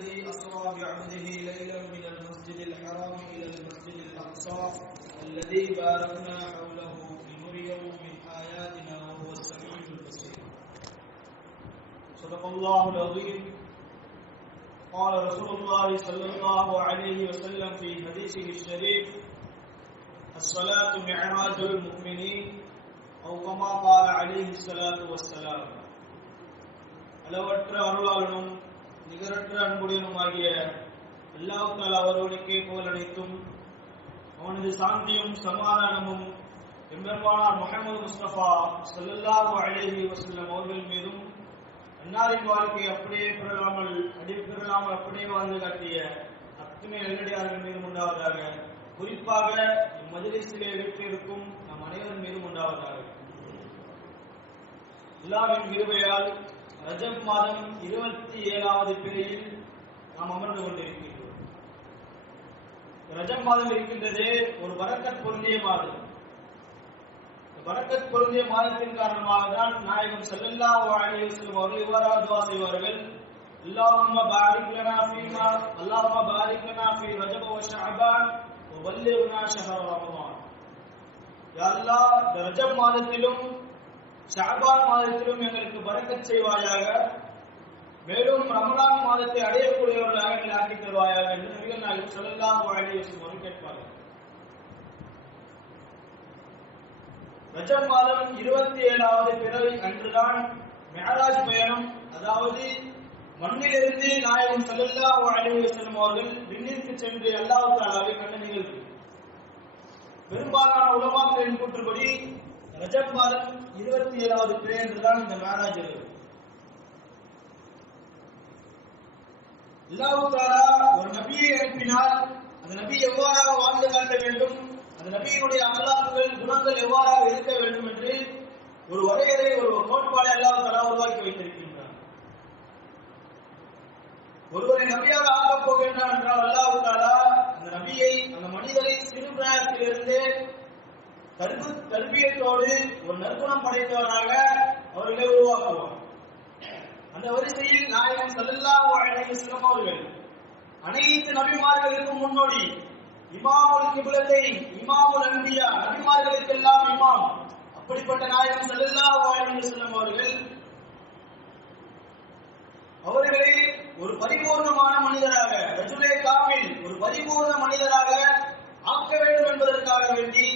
الذي أسرى بعبده ليلا من المسجد الحرام إلى المسجد الأقصى الذي باركنا حوله لنريه من آياتنا وهو السميع البصير. صدق الله العظيم. قال رسول الله صلى الله عليه وسلم في حديثه الشريف: الصلاة معراج المؤمنين أو كما قال عليه الصلاة والسلام. அளவற்ற அருளாளனும் நிகரற்ற அன்புடையனுமாகிய அல்லாஹ் தஆலா அவர்களுக்கே புகழ் அனைத்தும், அவனது சாந்தியும் சமாதானமும் எம்பெருமானார் முஹம்மது முஸ்தபா ஸல்லல்லாஹு அலைஹி வஸல்லம் அவர்கள் மீதும், அன்னாரின் வாழ்க்கை அப்படியே பிறழாமல் அடிப்பிறழாமல் அப்படியே வாழ்ந்து காட்டிய அத்துணை நல்லடியார்கள் மீதும் உண்டாவதாக. குறிப்பாக இம்மஜ்லிஸிலே வீற்றிருக்கும் நம் அனைவரும் மீதும் உண்டாவதாக. அல்லாஹ்வின் கிருபையால் ரஜப் மாதம் 27வது பிறையில் நாம் அமர்ந்து கொண்டிருக்கின்றோம். ரஜப் மாதம் இருக்கின்றதே ஒரு பரக்கத் பொருந்திய மாதம். பரக்கத் பொருந்திய மாதத்தின் காரணமாக தான் நாயகம் ஸல்லல்லாஹு அலைஹி வஸல்லம் அவர்கள் இவ்வாறாக துஆ செய்வார்கள்: அல்லாஹும்ம பாரிக் லனா ஃபீமா அல்லாஹும்ம பாரிக் லனா ஃபீ ரஜப வ ஷஅபான் வ பல்லிக்னா ஷஹர ரமதான். யா அல்லாஹ், இந்த ரஜப் மாதத்திலும் ஷஅபான் மாதத்திலும் எங்களுக்கு பரக்கத் செய்வாயாக, மேலும் ரமலான் மாதத்தை அடையக்கூடியவர்களாக எங்களை ஆக்கி தருவாயாக என்று நபிகள் நாயகம் ஸல்லல்லாஹு அலைஹி வஸல்லம் அவர்கள் கேட்பார்கள். ரஜப் மாதம் 27வது பிறை அன்றுதான் மிஅராஜ் பயணம், அதாவது மண்ணிலிருந்து நாயகம் ஸல்லல்லாஹு அலைஹி வஸல்லம் அவர்கள் விண்ணிற்கு சென்று அல்லாஹ் தஆலாவை கண்ட நிகழ்வு. பெரும்பாலான உலமாக்களின் கூற்றுப்படி ரஜப் மாதம் 27வது பிறை அன்றுதான் இந்த மிஅராஜ் நிகழ்வு. அல்லாஹ் தஆலா ஒரு நபியை அனுப்பினால் அந்த நபி எவ்வாறாக வாழ்ந்து காட்ட வேண்டும், அந்த நபியினுடைய அகலாக்குகள் குணங்கள் எவ்வாறாக இருக்க வேண்டும் என்று ஒரு வரையறை, ஒரு கோட்பாடை அல்லாஹ் தஆலா உருவாக்கி வைத்திருக்கின்றார். ஒருவரை நபியாக ஆக்கப் போகின்றான் என்றால் அல்லாஹ் தஆலா அந்த நபியை, அந்த மனிதரை சிறு பிராயத்திலிருந்தே தர்பியத்தோடு ஒரு நற்குணம் படைத்தவராக அவர்களை உருவாக்குவார். அந்த வரிசையில் நாயகம் ஸல்லல்லாஹு அலைஹி வஸல்லம் அவர்கள் அனைத்து நபிமார்களுக்கும் முன்னோடி, இமாமுல் கிப்லத்தைன், இமாமுல் அன்பியா, நபிமார்களுக்கெல்லாம் இமாம். அப்படிப்பட்ட நாயகம் ஸல்லல்லாஹு அலைஹி வஸல்லம் அவர்களை ஒரு பரிபூர்ணமான மனிதராக, ரஜுலே காமில், ஒரு பரிபூர்ண மனிதராக ஆக்க வேண்டும் என்பதற்காக வேண்டி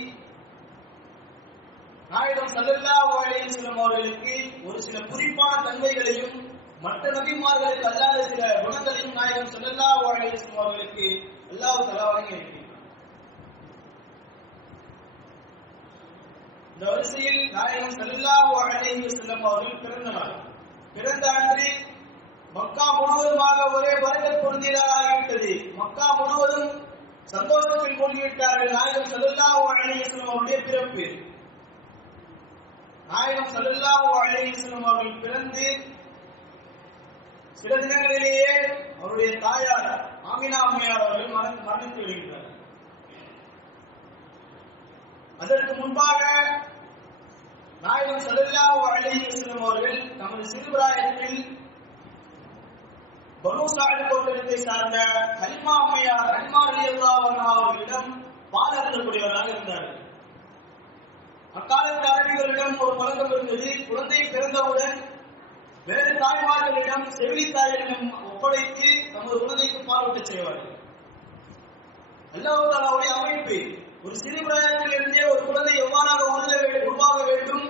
நாயகம் ஸல்லல்லாஹு அலைஹி வஸல்லம் அவர்களுக்கு ஒரு சில குறிப்பான தன்மைகளையும் மற்ற நபிமார்களுக்கு அல்லாத சில குணங்களையும் நாயகம் ஸல்லல்லாஹு அலைஹி வஸல்லம் அவர்களுக்கு அல்லாஹ் தஆலா வழங்கி இருக்கிறார். இந்த வரிசையில் நாயகம் ஸல்லல்லாஹு அலைஹி வஸல்லம் அவர்கள் பிறந்த நாள், பிறந்த அன்று மக்கா முழுவதுமாக ஒரே பரக்கத் பொருந்தியதாக ஆகிவிட்டது. மக்கா முழுவதும் சந்தோஷத்தில் மூழ்கிவிட்டார்கள் நாயகம் ஸல்லல்லாஹு அலைஹி வஸல்லம் அவருடைய பிறப்பு. நாயகம் ஸல்லல்லாஹு அலைஹி வஸல்லம் அவர்கள் பிறந்து சில தினங்களிலேயே அவருடைய தாயார் ஆமினா அம்மையார் அவர்கள் மரணித்து விடுகிறார். அதற்கு முன்பாக நாயகம் ஸல்லல்லாஹு அலைஹி வஸல்லம் அவர்கள் தமது சிறுபிராயத்தில் பனு ஸஅத் கோத்திரத்தை சார்ந்த ஹலிமா அம்மையார் ரலியல்லாஹு அன்ஹா அவர்களிடம் பால் அருந்தக்கூடியவராக இருந்தார்கள். அக்காலத்து அரபிகளிடம் ஒரு பழக்கம் இருந்தது, குழந்தை பிறந்தவுடன் வேறு தாய்மார்களிடம், செவிலி தாய்களிடம் ஒப்படைத்து தமது குழந்தைக்கு பால் ஊட்டச் செய்வார்கள். அல்லாஹ் தஆலாவுடைய அமைப்பு, ஒரு சிறு பிராயத்திலிருந்தே ஒரு குழந்தை எவ்வாறாக உருவாக வேண்டும்,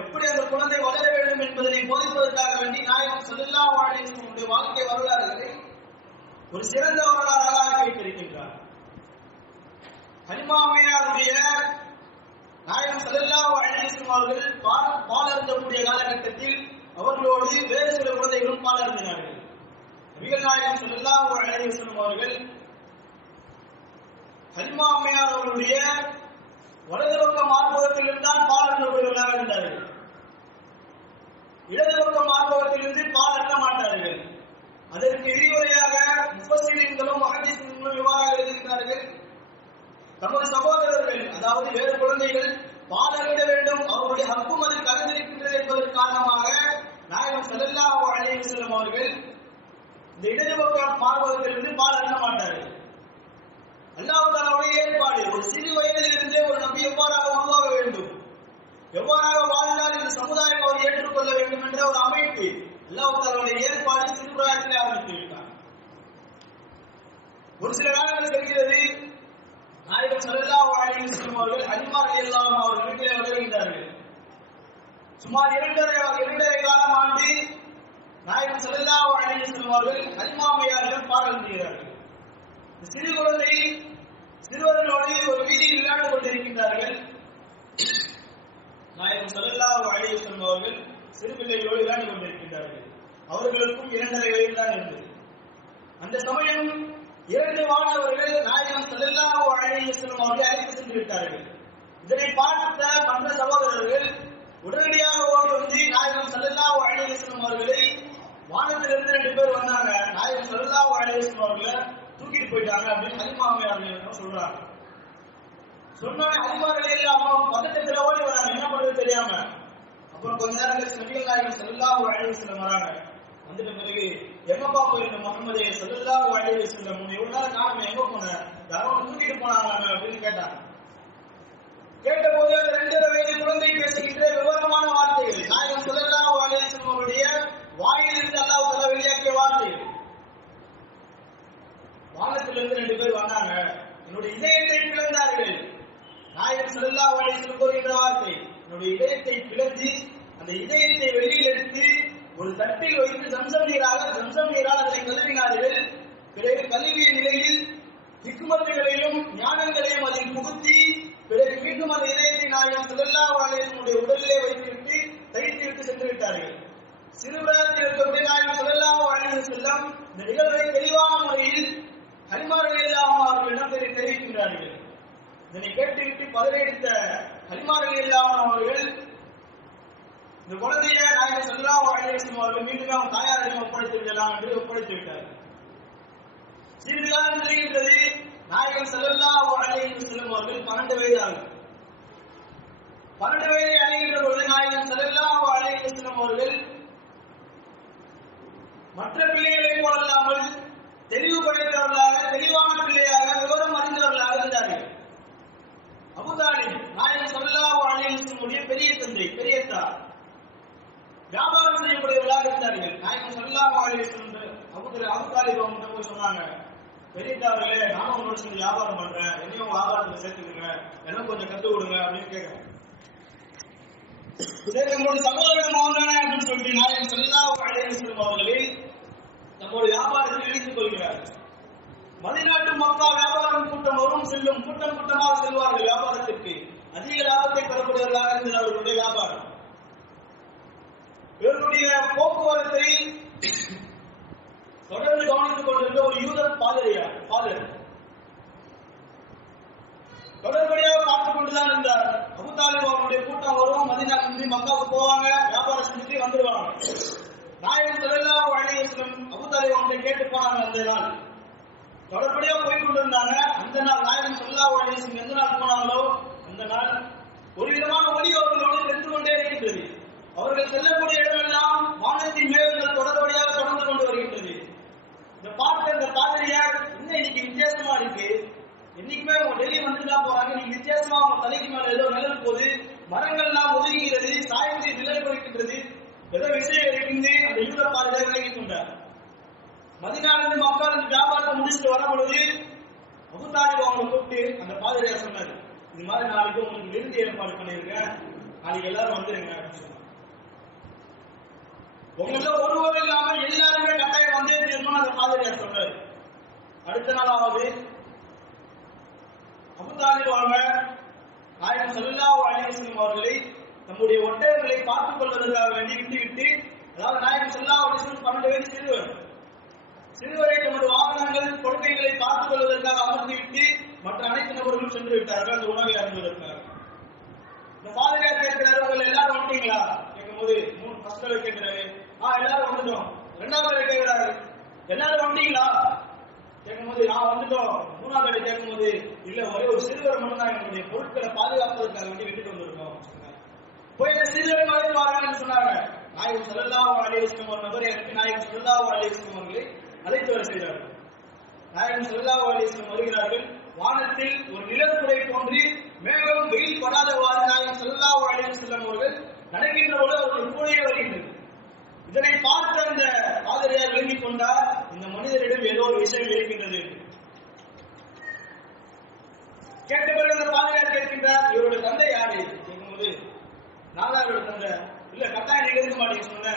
எப்படி அந்த குழந்தை வளர வேண்டும் என்பதனை போதிப்பதற்காக வேண்டி நாயகம் ஸல்லல்லாஹு அலைஹி வஸல்லம் வாழ்க்கை வரலாறுகளை ஒரு சிறந்த வரலாறாக ஆக்கி வைத்திருக்கின்றார். ஹலிமா அம்மையாருடைய நாயகம் ஸல்லல்லாஹு அலைஹி வஸல்லம் அவர்கள் பால் அருந்தக்கூடிய காலகட்டத்தில் அவர்களோடு வேறு சில குழந்தைகளும் பால் அருந்தினார்கள். நபிகள் நாயகம் ஸல்லல்லாஹு அலைஹி வஸல்லம் அவர்கள் ஹலிமா அம்மையார் அவர்களுடைய வலது பக்க மார்பகத்திலிருந்து தான் பால் அருந்தக்கூடியவர்களாக இருந்தார்கள். இடது பக்க மார்பகத்திலிருந்து பால் அருந்த மாட்டார்கள். அதற்கு விரிவுரையாக முஃபஸ்ஸிரீன்களும் முஹத்திஸீன்களும் இவ்வாறாக எழுதுகிறார்கள்: தமது சகோதரர்கள், அதாவது வேறு குழந்தைகள் பால் அருந்த வேண்டும், அவருடைய ஹக்கும் அதில் கலந்திருக்கின்றது என்பதன் காரணமாக நாயகம் ஸல்லல்லாஹு அலைஹி வஸல்லம் அவர்கள் இந்த இடது பக்கம் பார்வதற்கு பால் அருந்த மாட்டார்கள். அல்லாஹ் தஆலாவுடைய ஏற்பாடு. ஒரு சிறு வயதிலிருந்தே ஒரு நபி எவ்வாறாக உருவாக வேண்டும், எவ்வாறாக வாழ்ந்தால் இந்த சமுதாயம் அவர் ஏற்றுக்கொள்ள வேண்டும் என்ற ஒரு அமைப்பு அல்லாஹ் தஆலாவுடைய ஏற்பாடு சிறுபிராயத்திலே ஆரம்பித்து விட்டார். ஒரு சில காலங்கள் செல்கிறது, நாயகம் ஸல்லல்லாஹு அலைஹி வஸல்லம் அவர்கள் ஹலிமா ரலியல்லாஹு அன்ஹா அவர்கள் வீட்டிலே வருகின்றார்கள். சுமார் 2.5 காலம் ஆண்டு நாயகம் ஸல்லல்லாஹு அலைஹி வஸல்லம் அவர்கள் ஹலிமா அம்மையாரிடம் பாடல் செய்கிறார்கள். சிறு குழந்தை சிறுவர்களோடு ஒரு வீதியில் விளையாண்டு கொண்டிருக்கின்றார்கள். நாயகம் ஸல்லல்லாஹு அலைஹி வஸல்லம் அவர்கள் சிறு பிள்ளைகளோடு விளையாண்டு கொண்டிருக்கின்றார்கள். அவர்களுக்கும் 2.5 வயது தான் இருந்தது. அந்த சமயம் 2 மாணவர்கள் நாயகம் ஸல்லல்லாஹு அலைஹி வஸல்லம் அவர்களை அழைத்து சென்று விட்டார்கள். இதனை பார்த்த மற்ற சகோதரர்கள் உடனடியாக ஓடி வந்து நாயகம் ஸல்லல்லாஹு அலைஹி வஸல்லம் அவர்களை, வானத்திலிருந்து 2 பேர் வந்தாங்க, நாயகம் ஸல்லல்லாஹு அலைஹி வஸல்லம் அவர்களை தூக்கிட்டு போயிட்டாங்க அப்படின்னு ஹலிமா அம்மையார் சொல்றாங்க. சொன்னாலே ஹலிமா ரலியல்லாஹு அன்ஹா பதட்டத்துல ஓடி வராங்க, என்ன பண்றது தெரியாம. அப்புறம் கொஞ்ச நேரம் கழிச்சு நபிகள் நாயகம் ஸல்லல்லாஹு அலைஹி வஸல்லம் வராங்க. வந்துட்ட பிறகு எங்கப்பா போயிருந்த முஹம்மதே ஸல்லல்லாஹு அலைஹி வஸல்லம், உன்னை எவ்வளவு நேரம் காணுமே, எங்க போன, யாரோ தூக்கிட்டு போனாங்க அப்படின்னு கேட்டாங்க. கேட்டபோது அந்த 2.5 வயது குழந்தை பேசுகின்ற விவரமான வார்த்தைகள், நாயகம் ஸல்லல்லாஹு அலைஹி வஸல்லம் அவருடைய வாயிலிருந்து அல்லாஹ் தஆலா வெளியாக்கிய வார்த்தைகள். வானத்திலிருந்து 2 பேர் வந்தாங்க, என்னுடைய இதயத்தை பிளந்தார்கள். நாயகம் ஸல்லல்லாஹு அலைஹி வஸல்லம் கூறுகின்ற வார்த்தை, என்னுடைய இதயத்தை பிளந்து அந்த இதயத்தை வெளியில் எடுத்து ஒரு தட்டில் வைத்து ஜம்சம் நீரால் அதை கழுவினார்கள். பிறகு கழுவிய நிலையில் ஹிக்மத்துகளையும் ஞானங்களையும் அதில் புகுத்தி பிறகு மீண்டும் அந்த இதயத்தை நாயகம் ஸல்லல்லாஹு அலைஹி வஸல்லம் உடலிலே வைத்துவிட்டு தைத்துவிட்டு சென்று விட்டார்கள். சிறுபிராயத்தில் இருக்கக்கூடிய நாயகம் ஸல்லல்லாஹு அலைஹி வஸல்லம் இந்த நிகழ்வை தெளிவான முறையில் ஹலிமா ரலியல்லாஹு அன்ஹா அவர்களிடம் தெரிவிக்கின்றார்கள். இதனை கேட்டுவிட்டு பதவியெடுத்த ஹலிமா ரலியல்லாஹு அன்ஹா அவர்கள் இந்த குழந்தைய நாயகம் ஸல்லல்லாஹு அலைஹி வஸல்லம் அவர்கள் மீண்டும் அவங்க தாயாரிடம் ஒப்படைத்து விடலாம் என்று ஒப்படைத்து விட்டார்கள். சிறிது காலம் தெரிகின்றது, நாயகம் ஸல்லல்லாஹு அலைஹி வஸல்லம் அவர்கள் 12 வயது ஆகும். 12 வயதை அடைகின்ற பொழுது நாயகம் ஸல்லல்லாஹு அலைஹி வஸல்லம் அவர்கள் மற்ற பிள்ளைகளை போலல்லாமல் தெளிவு படைத்தவர்களாக, தெளிவான பிள்ளையாக, விவரம் அறிந்தவர்களாக இருந்தார்கள். அபூ தாலிப் நாயகம் ஸல்லல்லாஹு அலைஹி வஸல்லம் பெரிய தந்தை, பெரிய தாய், வியாபாரம் செய்யக்கூடியவர்களாக இருந்தார்கள். நாயகம் ஸல்லல்லாஹு அலைஹி வஸல்லம் அபூ தாலிப் அவங்க போய் சொன்னாங்க, பெரிய தாவர்களே, நானும் உங்களோட சேர்ந்து வியாபாரம் பண்றேன், என்னையும் வியாபாரத்தில் சேர்த்துக்கங்க, எனக்கு கொஞ்சம் கற்றுக் கொடுங்க அப்படின்னு கேட்கிறேன். சரி, நம்மளோட சகோதரன் மகனானே அப்படின்னு சொல்லிட்டு நாயகம் ஸல்லல்லாஹு அலைஹி வஸல்லம் அவர்களை நம்முடைய வியாபாரத்தில் இணைத்துக் கொள்கிறார். மதீனாட்டு மக்கா வியாபாரம் கூட்டம் வரும் செல்லும், கூட்டம் கூட்டமாக செல்வார்கள் வியாபாரத்திற்கு. அதிக லாபத்தை பெறக்கூடியவர்களாக இருந்தது அவர்களுடைய வியாபாரம். இவர்களுடைய போக்குவரத்தை தொடர்ந்து கவனித்துக் கொண்டிருந்த ஒரு யூதர் பாதிரி தொடர்படியாக பார்த்துக் கொண்டுதான் இருந்தார். அபூ தாலிப் அவருடைய கூட்டம் வரும், மதீனாவிலிருந்து மக்காவுக்கு போவாங்க, வியாபாரம் செஞ்சுட்டு வந்துடுவாங்க. நாயகம் ஸல்லல்லாஹு அலைஹி வஸல்லம் அபூ தாலிப் அவர்களை கேட்டு போனாங்க. அந்த நாள் தொடர்படியாக போய் கொண்டிருந்தாங்க. அந்த நாள் நாயகம் ஸல்லல்லாஹு அலைஹி வஸல்லம் எந்த நாள் போனாங்களோ அந்த நாள் ஒரு விதமான ஒளி அவர்களோடு சென்று கொண்டே இருக்கின்றது. அவர்கள் செல்லக்கூடிய இடமெல்லாம் வானத்தின் மேகங்கள் தொடர்படியாக தொடர்ந்து கொண்டு வருகின்றது. இந்த பார்த்த இந்த பாதிரியார், இன்னும் இன்னைக்கு வித்தியாசமா இருக்கு, என்னைக்குமே அவங்க டெல்லி வந்துதான் போறாங்க, நீங்க வித்தியாசமா அவங்க தலைக்கு மேல ஏதோ நிழல் போது, மரங்கள்லாம் ஒதுங்குகிறது, சாய்ந்து நிழல் கொடுக்கின்றது, ஏதோ விஷயம் இருந்து அந்த யூத பாதிரியார் விலகிக் கொண்டார். மதீனாவிலிருந்து மக்காவிலிருந்து வியாபாரத்தை முடிச்சுட்டு வர பொழுது அபூ தாலிப் அவங்களை கூப்பிட்டு அந்த பாதிரியார் சொன்னார், இது மாதிரி நாளைக்கு உங்களுக்கு விருந்து ஏற்பாடு பண்ணிருக்கேன், நாளைக்கு எல்லாரும் வந்துருங்க அப்படின்னு சொன்னாங்க. உங்கள ஒருவர் இல்லாம எல்லாருமே கட்டாயம் வந்தே தீரணும்னு அந்த பாதிரியார் சொன்னார். அடுத்த நாளாவது அபூ தாலிப் அவங்க நாயகம் ஸல்லல்லாஹு அலைஹி வஸல்லம் அவர்களை நம்முடைய ஒட்டகங்களை பார்த்துக் கொள்வதற்காக வேண்டி விட்டுவிட்டு, அதாவது நாயகம் ஸல்லல்லாஹு அலைஹி வஸல்லம் 12 வயது சிறுவரை தமது வாகனங்கள் கொடுக்கைகளை பார்த்துக் கொள்வதற்காக அமர்ந்துவிட்டு மற்ற அனைத்து நபர்களும் சென்று விட்டார்கள் அந்த உணவை அருந்துவதற்காக. இந்த பாதிரியார் கேட்கிறாரு, உங்களை எல்லாரும் வந்துட்டீங்களா கேட்கும்போது ஃபர்ஸ்ட் கேட்கிறாரு, எல்லாரும் வந்துட்டோம். 2வது கேட்கிறாரு, எல்லாரும் வந்துட்டீங்களா கேட்கும்போது வந்துட்டோம். 3வது கேட்கும்போது இல்ல, ஒரே ஒரு சிறுவர் மட்டும் தான் எங்களுடைய பொருட்களை பாதுகாப்பதற்காக வேண்டி விட்டுட்டு வந்திருக்கோம். போய் இந்த சிறுவரை மறைத்து வாருங்கன்னு சொன்னாங்க. நாயகம் ஸல்லல்லாஹு அலைஹி வஸல்லம் ஒரு நபரை அனுப்பி நாயகம் ஸல்லல்லாஹு அலைஹி வஸல்லம் அவர்களை அழைத்து வர செய்தார்கள். நாயகம் ஸல்லல்லாஹு அலைஹி வஸல்லம் வருகிறார்கள். வானத்தில் ஒரு நிலக்குடை போன்று மேலும் வெயில் படாதவாறு நாயகம் ஸல்லல்லாஹு அலைஹி வஸல்லம் அவர்கள் நடக்கின்ற பொழுது அவர்கள் கூடயே வருகின்றது. இதனை பார்த்து அந்த பாதிரியார் விளங்கிக் கொண்டார், இந்த மனிதரிடம் ஏதோ ஒரு விஷயம் இருக்கின்றது. கேட்ட பிறகு அந்த பாதிரியார் கேட்கின்றார், இவருடைய தந்தை யாரு கேட்கும்போது, நான் தான் இவருடைய தந்தை. இல்ல கட்டாயம் நீங்க இருக்க மாட்டீங்க சொன்ன.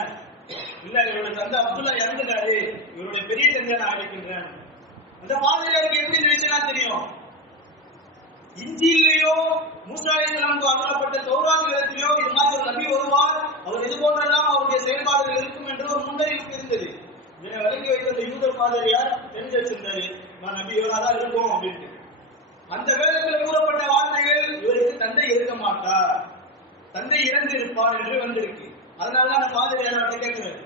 இல்ல இவருடைய தந்தை அப்துல்லா இறந்துட்டாரு, இவருடைய பெரிய தந்தை நான் அழைக்கின்றேன். அந்த பாதிரியாருக்கு எப்படி நினைச்சா தெரியும், இஞ்சியிலேயோ மூசா அலைஹிஸ்ஸலாமுக்கு அருளப்பட்ட தௌராத் வேதத்திலேயோ இது மாதிரி ஒரு நபி வருவார், அவர் இது போன்றெல்லாம் அவருடைய செயல்பாடுகள் இருக்கும் என்று ஒரு முன்னறிவிப்பு இருந்தது. இதனை விளக்கி வைத்த அந்த யூதர் பாதிரியார் தெரிஞ்சு வச்சிருந்தாரு, நான் நபி இவராதான் இருக்கும் அப்படின்ட்டு. அந்த வேதத்தில் கூறப்பட்ட வார்த்தைகள் இவருக்கு தந்தை இருக்க மாட்டார், தந்தை இறந்து இருப்பார் என்று வந்திருக்கு. அதனாலதான் அந்த பாதிரியார் அவர்கிட்ட கேட்கிறாரு.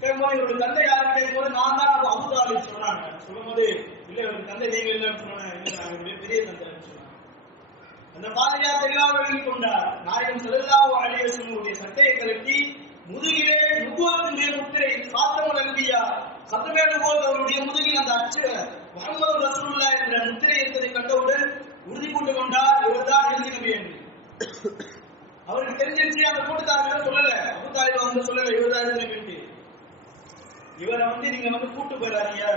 கேட்கும்போது இவருடைய தந்தை யாரும் கேட்கும்போது நான் தான் அபூ தாலிப் சொன்னாங்க. சொல்லும்போது இல்ல இவருக்கு தந்தை நீங்க இல்லைன்னு சொன்னேன், இவருடைய பெரிய தந்தை சொன்னாங்க. அந்த பாதிரியார் தெளிவாக விளங்கிக் கொண்டார். நாயகம் ஸல்லல்லாஹு அலைஹி வஸல்லம் சட்டையை கலட்டி முதுகிலே நுபுவத்தின் மேல் முத்திரை காத்தமுல் அன்பியா சத்தமே நுபுவத் அவருடைய முதுகில் அந்த அச்சு முஹம்மது ரசூலுல்லாஹ் என்ற முத்திரை இருந்ததை கண்டவுடன் உறுதி பூண்டு கொண்டார், இவர்தான் இறுதி நபி என்று. அவருக்கு தெரிஞ்சிருச்சு. அந்த கூட்டத்தார்கள் சொல்லல, அபூ தாலிப் வந்து சொல்லல இவர்தான் இறுதி நபி. இவரை நீங்க கூட்டு போயிடாதீங்க,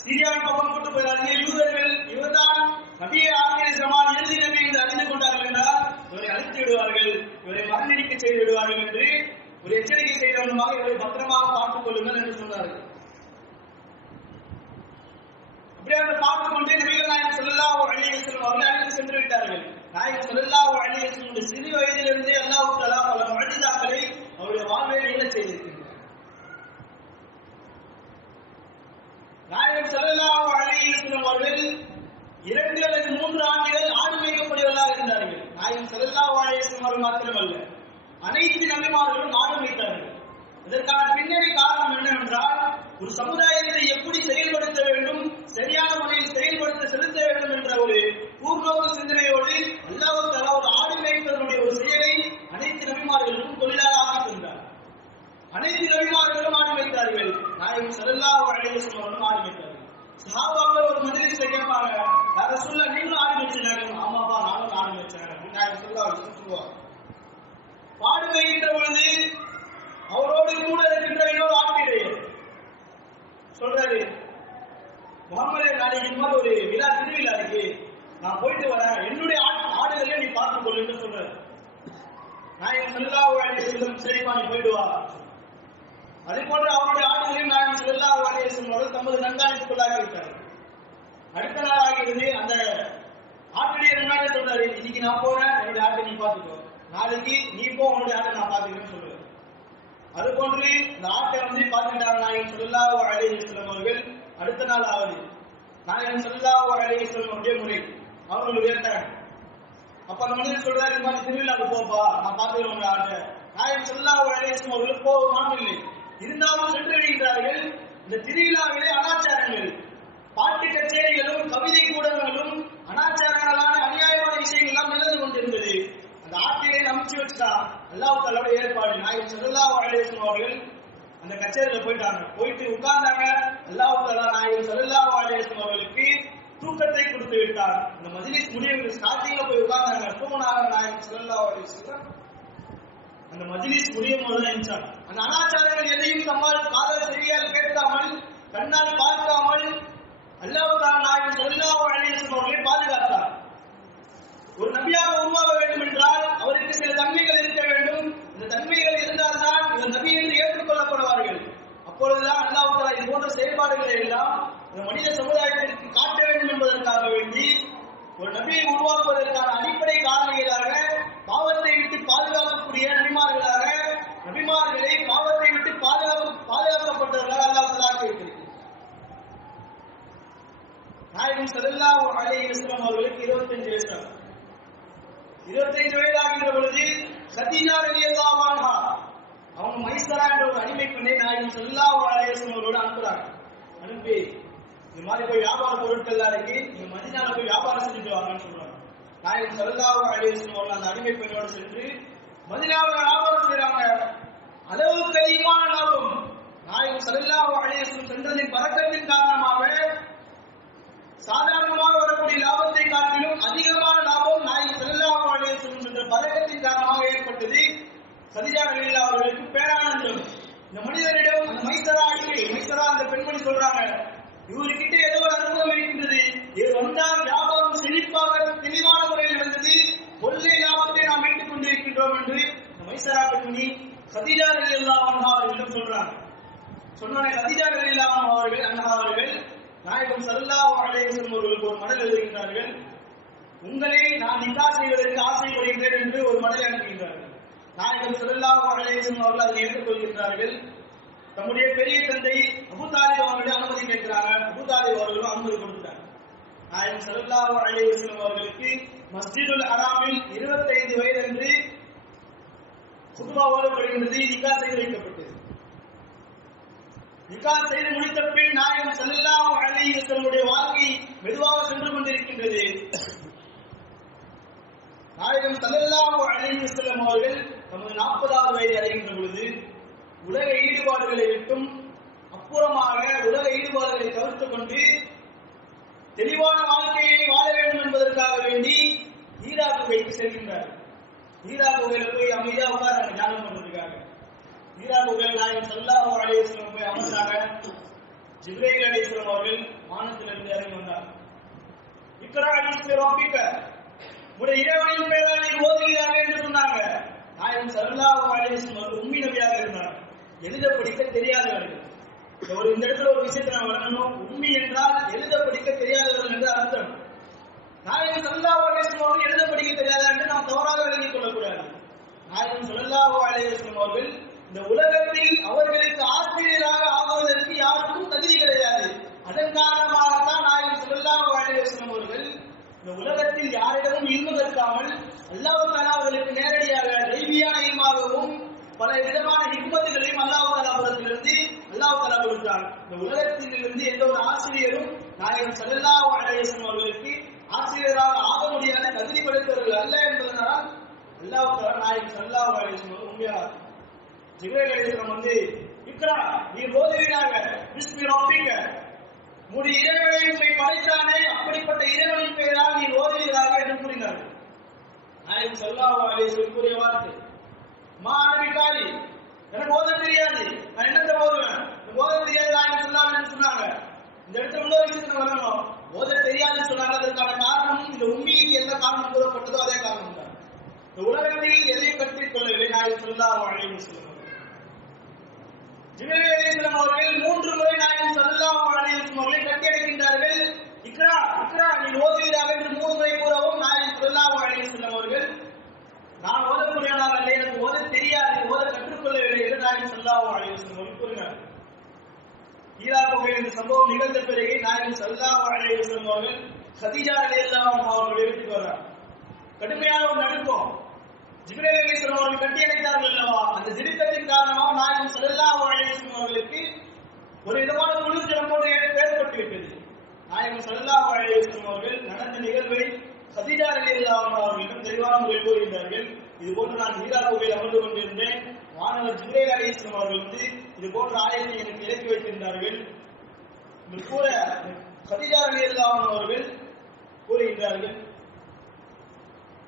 சிரியாவின் பக்கம் கூட்டு போயிடாதீங்க, யூதர்கள் இவர்தான் நபியை ஆகிய ஜமான் இறுதி நபி என்று அறிந்து கொண்டார்கள் என்றால் இவரை அழித்து விடுவார்கள், இவரை மரணடிக்க செய்து விடுவார்கள் என்று ஒரு எச்சரிக்கை செய்தவனுமாக இவரை பத்திரமாக பார்த்துக் கொள்ளுங்கள் என்று சொன்னார்கள். அப்படியே அதை பார்த்துக் கொண்டே நபிகள் நாயகம் ஸல்லல்லாஹு அலைஹி வஸல்லம் அவர்கள் அழைத்து சென்று விட்டார்கள். நாயகம் ஸல்லல்லாஹு அலைஹி வஸல்லம் சிறு வயதிலிருந்தே அல்லாஹ் தஆலா பல முஅஜிசாக்களை அவருடைய வாழ்வில் நிகழச் செய்திருக்கிறார். நாயகம் ஸல்லல்லாஹு அலைஹி வஸல்லம் அவர்கள் 2 அல்லது 3 ஆண்டுகள் ஆடு மேய்க்கப்படுவதாக இருந்தார்கள். நாயகம் ஸல்லல்லாஹு அலைஹி வஸல்லம் அவர்கள் மாத்திரமல்ல, அனைத்து நபிமார்களும் ஆடு மேய்த்தார்கள். இதற்கான பின்னணி காரணம் என்னவென்றால், ஒரு சமுதாயத்தை எப்படி செயல்படுத்த வேண்டும், சரியான முறையில் செயல்படுத்த செலுத்த வேண்டும் என்ற ஒரு பூர்ணோக சிந்தனையோடு அல்லாஹ் தஆலா ஒரு ஆடு மேய்ப்பதனுடைய ஒரு செயலை அனைத்து நபிமார்களுக்கும் தொழிலாக ஆக்கித் தந்தார். அனைத்து நபிமார்களும் ஆடு மேய்த்தார்கள். நாயகம் ஸல்லல்லாஹு அலைஹி வஸல்லம் அவர்களும் ஆடு மேய்த்தார்கள். சஹாபாக்கள் ஒரு மஜ்லிஸ்ல கேட்பாங்க, யா ரசூலுல்லாஹ் நீங்களும் ஆடு மேய்ச்சீங்க? ஆமாப்பா நானும் ஆடு மேய்ச்சேன் அப்படின்னு நாயகம் ஸல்லல்லாஹு அலைஹி வஸல்லம் சொல்லுவாங்க. ஆடு மேய்க்கின்ற பொழுது அவரோடு கூட இருக்கின்ற இன்னொரு ஆட்டிடையர் சொல்றாரு, முகமது நாளைக்கு இந்த மாதிரி ஒரு விழா திருவிழா இருக்கு, நான் போயிட்டு வரேன், என்னுடைய ஆடுகளை நீ பார்த்துக் கொள்ளு என்று சொல்றாரு. நாயகம் ஸல்லல்லாஹு அலைஹி வஸல்லம் சரிப்பா நீ போயிட்டு வா. அதே போன்று அவருடைய ஆடுகளையும் நாயகம் ஸல்லல்லாஹு அலைஹி வஸல்லம் அவர்கள் தமது கண்காணிப்புக்குள்ளாகி விட்டார்கள். அடுத்த நாள் ஆகிறது, அந்த ஆட்டுடைய முன்னாடி சொல்றாரு, இன்னைக்கு நான் போறேன், என்னுடைய ஆட்டை நீ பார்த்துக்கோ, நாளைக்கு நீ போ, உன்னுடைய ஆட்டை நான் பார்த்துக்கிறேன்னு சொல்லுவேன். அது போன்று இந்த ஆட்டை பார்த்துக்கிட்டாங்க நாயகம் ஸல்லல்லாஹு அலைஹி வஸல்லம் அவர்கள். அடுத்த நாள் ஆகுது, நாயகம் ஸல்லல்லாஹு அலைஹி வஸல்லம் அவருடைய முறை அவர்கள் உயர்த்தாங்க. அப்ப அந்த மனிதர் சொல்றாரு, இந்த மாதிரி திருவிழாவுக்கு போப்பா, நான் பார்த்துக்கிறேன் உங்க ஆட்டை. நாயகம் ஸல்லல்லாஹு அலைஹி வஸல்லம் அவர்கள் போகமானம் இல்லை, இருந்தாலும் சென்று விடுகிறார்கள். இந்த திருவிழாவிலே அனாச்சாரங்கள், பாட்டு கச்சேரிகளும் கவிதை கூடங்களும் அனாச்சாரங்களான அநியாயமான விஷயங்கள் எல்லாம் நிகழ்ந்து கொண்டிருந்தது. அந்த ஆட்சியை அமைச்சு வச்சுட்டா அல்லாஹ் தஆலாவுடைய ஏற்பாடு. நாயகம் ஸல்லல்லாஹு அலைஹி வஸல்லம் அவர்கள் அந்த கச்சேரியில போயிட்டாங்க. போயிட்டு உட்கார்ந்தாங்க. அல்லாஹ் தஆலா நாயகம் ஸல்லல்லாஹு அலைஹி வஸல்லம் அவர்களுக்கு தூக்கத்தை கொடுத்து விட்டார். இந்த மஜ்லிஸ் முடிவு ஸ்டார்டிங்ல போய் உட்கார்ந்தாங்க, தூங்கினாங்க நாயகம் ஸல்லல்லாஹு அலைஹி வஸல்லம். அந்த மஜ்லிஸ் முடியும் போது நினைச்சாங்க, அந்த அனாச்சாரங்கள் எதையும் நம்மால் காதல் சரியால் கேட்காமல், கண்ணால் பார்க்காமல் அல்லாஹ் தஆலா நாயகம் ஸல்லல்லாஹு அலைஹி வஸல்லம் அவர்களை பாதுகாத்தார். ஒரு நபியாக உருவாக வேண்டும் என்றால் அவருக்கு சில தன்மைகள் இருக்க வேண்டும். இந்த தன்மைகள் இருந்தால்தான் இந்த நபி என்று ஏற்றுக்கொள்ளப்படுவார்கள். அப்பொழுதுதான் அல்லாஹ் தஆலா இது போன்ற செயல்பாடுகளை எல்லாம் இந்த மனித சமுதாயத்திற்கு காட்ட வேண்டும் என்பதற்காக வேண்டி ஒரு நபியை உருவாக்குவதற்கான அடிப்படை காரணிகளாக பாவத்தை விட்டு பாதுகாக்கக்கூடிய நபிமார்களாக, நபிமார்களை பாவத்தை விட்டு பாதுகாக்கப்பட்டவர்களாக அல்லாஹ் தஆலா ஆக்கியிருக்கிறார். நாயகம் ஸல்லல்லாஹு அலைஹி வஸல்லம் அவர்களுக்கு 25 வயசு. 25 வயதாகின்ற பொழுது கதீஜா ரலியல்லாஹு அன்ஹா அவங்க மைசரா என்ற ஒரு அடிமை பெண்ணை நாயகம் ஸல்லல்லாஹு அலைஹி வஸல்லம் அவரோடு அனுப்புறாங்க. அனுப்பி இந்த மாதிரி போய் வியாபார பொருட்கள் எல்லாம் இருக்கு, நீங்க மதீனால போய் வியாபாரம் செஞ்சுட்டு வாங்கன்னு சொல்றாங்க. நாயகம் ஸல்லல்லாஹு அலைஹி வஸல்லம் அவர்கள் அந்த அடிமை பெண்ணோடு சென்று மதீனாவில் வியாபாரம் செய்யறாங்க. அளவுக்கு அதிகமான லாபம், நாயகம் ஸல்லல்லாஹு அலைஹி வஸல்லம் சென்றதின் பரக்கத்தின் காரணமாக சாதாரணமாக வரக்கூடிய லாபத்தை காட்டிலும் அதிகமான லாபம் நாயகம் ஸல்லல்லாஹு அலைஹி வஸல்லம் சென்ற பரக்கத்தின் காரணமாக ஏற்பட்டது. கதீஜா ரலியல்லாஹு அவர்களுக்கு பேரானந்தம். இந்த மனிதரிடம் அந்த மைசரா அந்த பெண்மணி சொல்றாங்க, இவர்கிட்ட ஏதோ ஒரு அனுபவம் இருக்கின்றது, இது வந்தால் வியாபாரம் செழிப்பாக தெளிவான முறையில் வந்தது, கொள்ளை லாபத்தை நாம் மீட்டுக் கொண்டிருக்கின்றோம் என்று இந்த மைசரா பெண்மணி கதீஜா ரலியல்லாஹு அன்ஹா அவர்களிடம் சொல்றாங்க. சொன்ன கதீஜா ரலியல்லாஹு அன்ஹா அவர்கள் நாயகம் ஸல்லல்லாஹு அலைஹி வஸல்லம் அவர்களுக்கு ஒரு மடல் எழுதுகின்றார்கள். உங்களை நான் நிக்கா செய்வதற்கு ஆசைப்படுகிறேன் என்று ஒரு மடலை அனுப்புகின்றார்கள். நாயகம் ஸல்லல்லாஹு அலைஹி வஸல்லம் அவர்கள் அதை ஏற்றுக்கொள்கின்றார்கள். தம்முடைய பெரிய தந்தை அபூ தாலிப் அவர்களிடம் அனுமதி கேட்கிறாங்க. அபூ தாலிப் அவர்களும் அனுமதி கொடுத்தாங்க. நாயகம் ஸல்லல்லாஹு அலைஹி வஸல்லம் அவர்களுக்கு மஸ்ஜிதுல் ஹராமில் 25 வயது என்று குத்பா ஓதப்படுகின்றது. நிக்கா செய்து வைக்கப்பட்டது. நிக்கா செய்து முடித்த பின் நாயகம் ஸல்லல்லாஹு அலைஹி வஸல்லம் வாழ்க்கை மெதுவாக சென்று கொண்டிருக்கின்றது. நாயகம் ஸல்லல்லாஹு அலைஹி வஸல்லம் அவர்கள் தமது 40வது வயதை அடைகின்ற பொழுது உலக ஈடுபாடுகளை விட்டும் அப்புறமாக உலக ஈடுபாடுகளை தவிர்த்துக் கொண்டு தெளிவான வாழ்க்கையை வாழ வேண்டும் என்பதற்காக வேண்டி ஈரா குகைக்கு செல்கின்றார். ஈரா குகையில போய் அமைதியா உட்கார்றாங்க தியானம் பண்றதுக்காக. ஈரா குகையில் நாயகம் ஸல்லல்லாஹு அலைஹி வஸல்லம் போய் அமர்ந்தாங்க. ஜிப்ரீல் அலைஹிஸ்ஸலாம் அவர்கள் வானத்திலிருந்து இறங்கி வந்தார். இக்ரா பிஸ்மி ரப்பிக, உடைய இறைவனின் பெயரால் நீ ஓதுகிறார்கள் என்று சொன்னாங்க. நாயகம் ஸல்லல்லாஹு அலைஹி வஸல்லம் உம்மி நபியாக இருந்தார். எழுத படிக்க தெரியாதவர்கள். இந்த இடத்துல ஒரு விஷயத்தை நான் வரணும். உம்மி என்றால் எழுத படிக்க தெரியாதவர்கள் என்று அர்த்தம். நாயகம் ஸல்லல்லாஹு அலைஹி வஸல்லம் அவர்கள் எழுத படிக்க தெரியாதா என்று நாம் தவறாக விளங்கிக் கொள்ளக்கூடாது. நாயகம் ஸல்லல்லாஹு அலைஹி வஸல்லம் அவர்கள் இந்த உலகத்தில் அவர்களுக்கு ஆசிரியராக ஆகுவதற்கு யாருக்கும் தகுதி கிடையாது. அதன் காரணமாகத்தான் நாயகம் ஸல்லல்லாஹு அலைஹி வஸல்லம் அவர்கள் இந்த உலகத்தில் யாரிடமும் இல்மு கற்காமல் அல்லாஹ் தஆலா அவர்களுக்கு நேரடியாக தெய்வீயான இல்மாகவும் பல விதமான ஹிக்மத்துகளையும் அல்லாஹ் தஆலா புறத்திலிருந்து அல்லாஹ் தஆலா கொடுத்தார். இந்த உலகத்திலிருந்து எந்த ஒரு ஆசிரியரும் நாயகம் ஸல்லல்லாஹு அலைஹி வஸல்லம் அவர்களுக்கு ஆசிரியராக ஆக முடியாத தகுதி படைத்தவர்கள் அல்ல என்பதனால் அல்லாஹ் தஆலா நாயகம் ஸல்லல்லாஹு அலைஹி வஸல்லம் உண்மையாக ஜிப்ரீல் அலைஹிஸ்ஸலாம் இக்ரா நீ ஓதுவீராக பிஸ்மி ரப்பிக, உன்னுடைய இறைவனை உன்னை படைத்தானே அப்படிப்பட்ட இறைவனின் பெயரால் நீ ஓதுவீராக என்று கூறினார்கள். நாயகம் ஸல்லல்லாஹு அலைஹி வஸல்லம் கூறிய வார்த்தை மா நபிகாரி, எனக்கு ஓத தெரியாது, நான் என்னத்தை ஓதுவேன், ஓத தெரியாது நாயகம் ஸல்லல்லாஹு அலைஹி வஸல்லம் சொன்னாங்க. இந்த இடத்துல உள்ள விஷயத்தை வரணும். ஓத தெரியாதுன்னு சொன்னாங்க. அதற்கான காரணம் இந்த உண்மைக்கு எந்த காரணம் கூறப்பட்டதோ அதே காரணம் தான். இந்த உலகத்தில் எதையும் கற்றுக் கொள்ளவில்லை நாயகம் ஸல்லல்லாஹு அலைஹி வஸல்லம். ஜிப்ரீல் அலைஹிஸ்ஸலாம் அவர்கள் 3 முறை நாயகம் ஸல்லல்லாஹு அலைஹி வஸல்லம் அவர்களை கட்டி அழைக்கின்றார்கள். இக்ரா இக்ரா நீ ஓதுவீராக என்று 3 முறை கூறவும் நாயகம் ஸல்லல்லாஹு அலைஹி வஸல்லம் அவர்கள் நான் ஓதக்கூடியவனாக இல்லை, எனக்கு ஓத தெரியாது, ஓத கற்றுக்கொள்ளவில்லை என்று நாயகம் ஸல்லல்லாஹு அலைஹி வஸல்லம் அவர்கள் கூறினார். ஈரா குகையில் இந்த சம்பவம் நிகழ்ந்த பிறகு நாயகம் ஸல்லல்லாஹு அலைஹி வஸல்லம் அவர்கள் கதீஜா ரலியல்லாஹு அன்ஹா அவர்களை எடுத்துட்டு வரார். கடுமையான ஒரு நடுக்கம். ஜிப்ரீல் அலைஹிஸ்ஸலாம் அவர்கள் கட்டி அணைத்தார்கள் அல்லவா, அந்த ஜிரித்தத்தின் காரணமாக நாயகம் ஸல்லல்லாஹு அலைஹி வஸல்லம் அவர்களுக்கு ஒரு விதமான குளிர்ஜலம் போன்று ஏற்பட்டு விட்டது. நாயகம் ஸல்லல்லாஹு அலைஹி வஸல்லம் அவர்கள் நடந்த நிகழ்வை கதீஜா ரலியல்லாஹு அன்ஹா அவர்களிடம் தெளிவான முறையில் கூறுகின்றார்கள். இது போன்று நான் ஈரா குகையில் அமர்ந்து கொண்டிருந்தேன். வானவர் ஜிப்ரீல் அலைஹிஸ்ஸலாம் அவர்கள் இது போன்ற ஆயத்தை எனக்கு இறக்கி வைக்கின்றார்கள். கூற கதீஜா ரலியல்லாஹு அன்ஹா அவர்கள் கூறுகின்றார்கள்,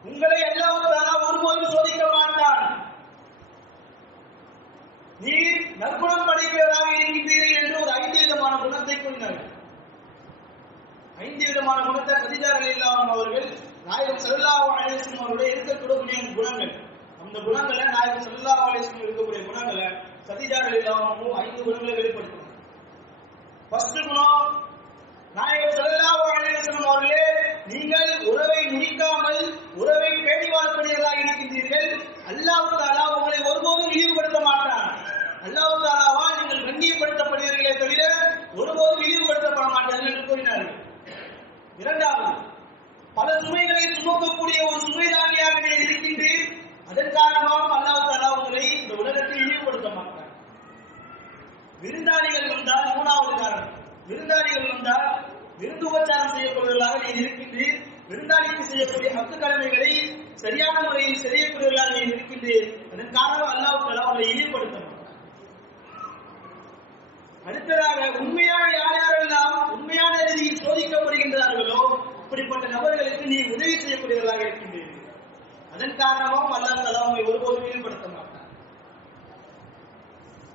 உங்களை அல்லாஹ் தஆலா ஒருபோதும் சோதிக்க மாட்டான். நீர் நற்குணம் படைப்பவராக இருக்கின்றீர்கள் என்று ஒரு 5 விதமான குணத்தை கூறினார்கள். 5 விதமான குணத்தை கதீஜா ரலியல்லாஹு அன்ஹா அவர்கள் நாயகம் ஸல்லல்லாஹு அலைஹி வஸல்லம் அவருடைய இருக்கக்கூடிய குணங்கள், அந்த குணங்களை நாயகம் ஸல்லல்லாஹு அலைஹி வஸல்லம் இருக்கக்கூடிய குணங்களை கதீஜா ரலியல்லாஹு அன்ஹா 5 குணங்களை வெளிப்படுத்தினார். ஃபர்ஸ்ட் குணம், நாயகம் ஸல்லல்லாஹு அலைஹி வஸல்லம் அவர்களே நீங்கள் உறவை முடிக்காமல் உறவை பேணி வாழக்கூடியவர்களாக இருக்கின்றீர்கள். அல்லாஹ் தஆலா உங்களை ஒருபோதும் இழிவுபடுத்த மாட்டான். அல்லாஹ் தஆலாவால் நீங்கள் கண்ணியப்படுத்தப்படுவீர்களே தவிர ஒருபோதும் இழிவுபடுத்தப்பட மாட்டார்கள் என்று கூறினார்கள். இரண்டாவது, பல சுமைகளை சுமக்கக்கூடிய ஒரு சுமைதாங்கியாக நீங்கள் இருக்கின்றீர். அதன் காரணமாக அல்லாஹ் தஆலா உங்களை இந்த உலகத்தில் இழிவுபடுத்த மாட்டார். விருந்தாளிகள் வந்தால், மூணாவது காரணம், விருந்தாளிகள் வந்தால் விருந்து உபச்சாரம் செய்யப்படுவதாக நீங்கள் இருக்கின்றீர். விருந்தாளிக்கு செய்யக்கூடிய ஹக்கு கடமைகளை சரியான முறையில் செய்யக்கூடியவர்களாக நீங்கள் இருக்கின்றீர். அதன் காரணமாக அல்லாஹ் தஆலா உங்களை இழிவுபடுத்த மாட்டார். அடுத்ததாக உண்மையான யாரெல்லாம் உண்மையான ரீதியில் சோதிக்கப்படுகின்றார்களோ அப்படிப்பட்ட நபர்களுக்கு நீ உதவி செய்யக்கூடியவர்களாக இருக்கின்றீர்கள். அதன் காரணமும் அல்லாஹ் தஆலா உங்களை ஒருபோதும் ஈடுபடுத்த மாட்டார்.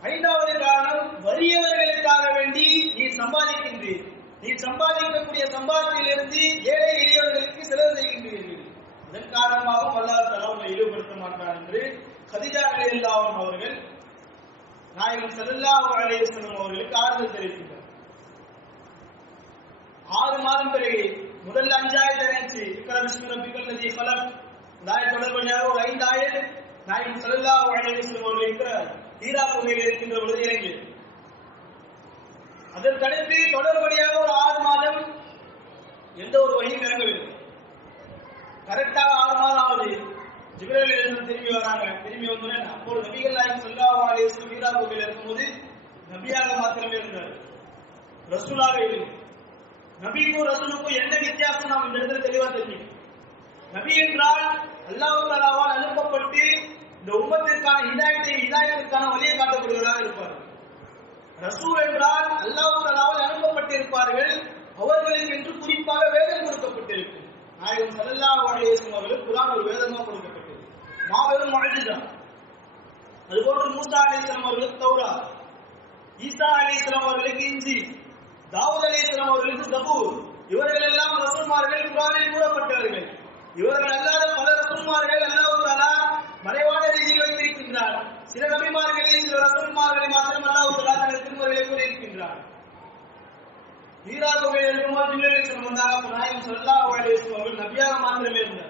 ஐந்தாவது காரணம், வறியவர்களுக்காக வேண்டி நீ சம்பாதிக்கின்றீர்கள். நீ சம்பாதிக்கக்கூடிய சம்பாதத்திலிருந்து ஏழை எளியவர்களுக்கு செலவு செய்கின்றீர்கள். அதன் காரணமாகவும் அல்லாஹ் தஆலா உங்களை ஈடுபடுத்த மாட்டார் என்று கதீஜா ரலியல்லாஹு அன்ஹா அவர்கள் நாயகம் ஸல்லல்லாஹு அலைஹி வஸல்லம் அவர்களுக்கு ஆறுதல் தெரிவித்தார். 6 மாதம் பிறகு முதல் 5 ஆயத்தை இறங்கி இக்ரா பிஸ்மி ரப்பிக்கல் லதீ ஃபலக் தொடர்படியாக ஒரு 5 ஆயத் நாயகம் ஸல்லல்லாஹு அலைஹி வஸல்லம் அவர்கள் ஹீரா குகையில் இருக்கின்ற பொழுது இறங்கியது. அதற்கடுத்து தொடர்படியாக ஒரு 6 மாதம் எந்த ஒரு வழியும் இறங்கவில்லை. கரெக்டாக 6 மாதம் ஆகுது. ஜிப்ரீல் அலைஹிஸ்ஸலாம் திரும்பி வராங்க. திரும்பி வந்தோடனே அப்போது நபிகள் நாயகம் ஸல்லல்லாஹு அலைஹி வஸல்லம் ஹீரா குகையில் இருக்கும்போது நபியாக மாத்திரமே இருந்தார், ரசூலாக இல்லை. நபிக்கும் ரசூலுக்கும் என்ன வித்தியாசம் நாம் இந்த இடத்துல தெளிவா தெரிஞ்சுக்கணும். நபி என்றால் அல்லாஹ் தஆலாவால் அனுப்பப்பட்டு இந்த உம்மத்திற்கான ஹிதாயத்திற்கான வழியை காட்டக்கூடியவர்களாக இருப்பார்கள். ரசூல் என்றால் அல்லாஹ் தஆலாவால் அனுப்பப்பட்டிருப்பார்கள். அவர்களுக்கு என்று குறிப்பாக வேதம் கொடுக்கப்பட்டிருக்கும். நாயகம் ஸல்லல்லாஹு அலைஹி வஸல்லம் அவர்களுக்கு குர்ஆன் ஒரு வேதமாக கொடுக்கப்பட்டது, மாபெரும் முஅஜிஸா. அதுபோன்று மூசா அலைஹிஸ்ஸலாம் அவர்களுக்கு தௌராத், ஈசா அலைஹிஸ்ஸலாம் அவர்களுக்கு இன்ஜீல், தாவூத் அலைஹிஸ்ஸலாம் அவர்களுக்கு ஜபூர். இவர்கள் எல்லாம் ரசூல்மார்கள், குர்ஆனில் கூறப்பட்டவர்கள். இவர்கள் அல்லாத பல ரசூல்மார்கள் அல்லாஹ் தஆலா மறைவான ரீதியில் வைத்திருக்கின்றார். சில நபிமார்களை, சில ரசூல்மார்களை மாத்திரம் அல்லாஹ் தஆலா தனது திருமறையிலே கூறியிருக்கின்றார். ஹீரா குகையில் இருக்கும்போது ஜிப்ரீல் அலைஹிஸ்ஸலாம் வந்தாங்க. நாயகம் ஸல்லல்லாஹு அலைஹி வஸல்லம் அவர்கள் நபியாக மாத்திரமே இருந்தார்.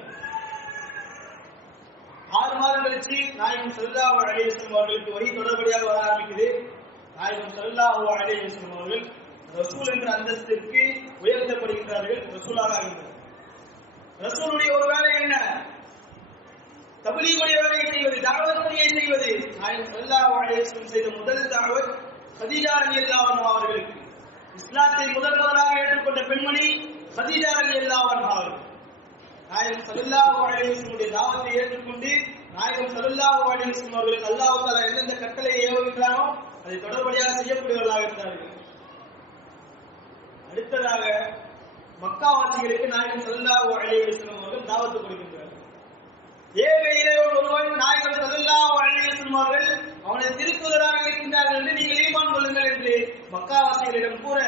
6 மாதம் கழிச்சு நாயகம் ஸல்லல்லாஹு அலைஹி வஸல்லம் அவர்களுக்கு வஹி தொடர்படியாக வர ஆரம்பிக்குது. நாயகம் ஸல்லல்லாஹு அலைஹி வஸல்லம் அவர்கள் ரசூல் என்ற அந்தஸ்திற்கு உயர்த்தப்படுகின்றார்கள், ரசூலாக ஆகின்றார்கள். ரசூலுடைய ஒரு வேலை என்ன? தப்லீகுடைய வேலையை செய்வது, தஅவத் பணியை செய்வது. நாயகம் ஸல்லல்லாஹு அலைஹி வஸல்லம் செய்த முதல் தஅவத் கதீஜா ரலியல்லாஹு அன்ஹா அவர்களுக்கு. இஸ்லாத்தை முதலாக ஏற்றுக்கொண்ட பெண்மணி கதீஜா ரலியல்லாஹு அன்ஹா அவர்கள். நாயகம் ஸல்லல்லாஹு அலைஹி வஸல்லம் தாவத்தை ஏற்றுக்கொண்டு நாயகம் ஸல்லல்லாஹு அலைஹி வஸல்லம் அவர்களுக்கு அல்லாஹ் தஆலா எந்தெந்த கட்டளையை ஏவுகின்றானோ அதை தொடர்படியாக செய்யக்கூடியவர்களாக இருந்தார்கள். அடுத்ததாக மக்காவாசிகளுக்கு நாயகம் ஸல்லல்லாஹு அலைஹி வஸல்லம் அவர்கள் தாவத்து கொடுக்கின்றார்கள். ஏக இறைவன் ஒருவன், நாயகம் ஸல்லல்லாஹு அலைஹி வஸல்லம் அவர்கள் அவனை திருக்குதராக இருக்கின்றார்கள் என்று நீங்கள் ஈமான் கொள்ளுங்கள் என்று மக்காவாசிகளிடம் கூற,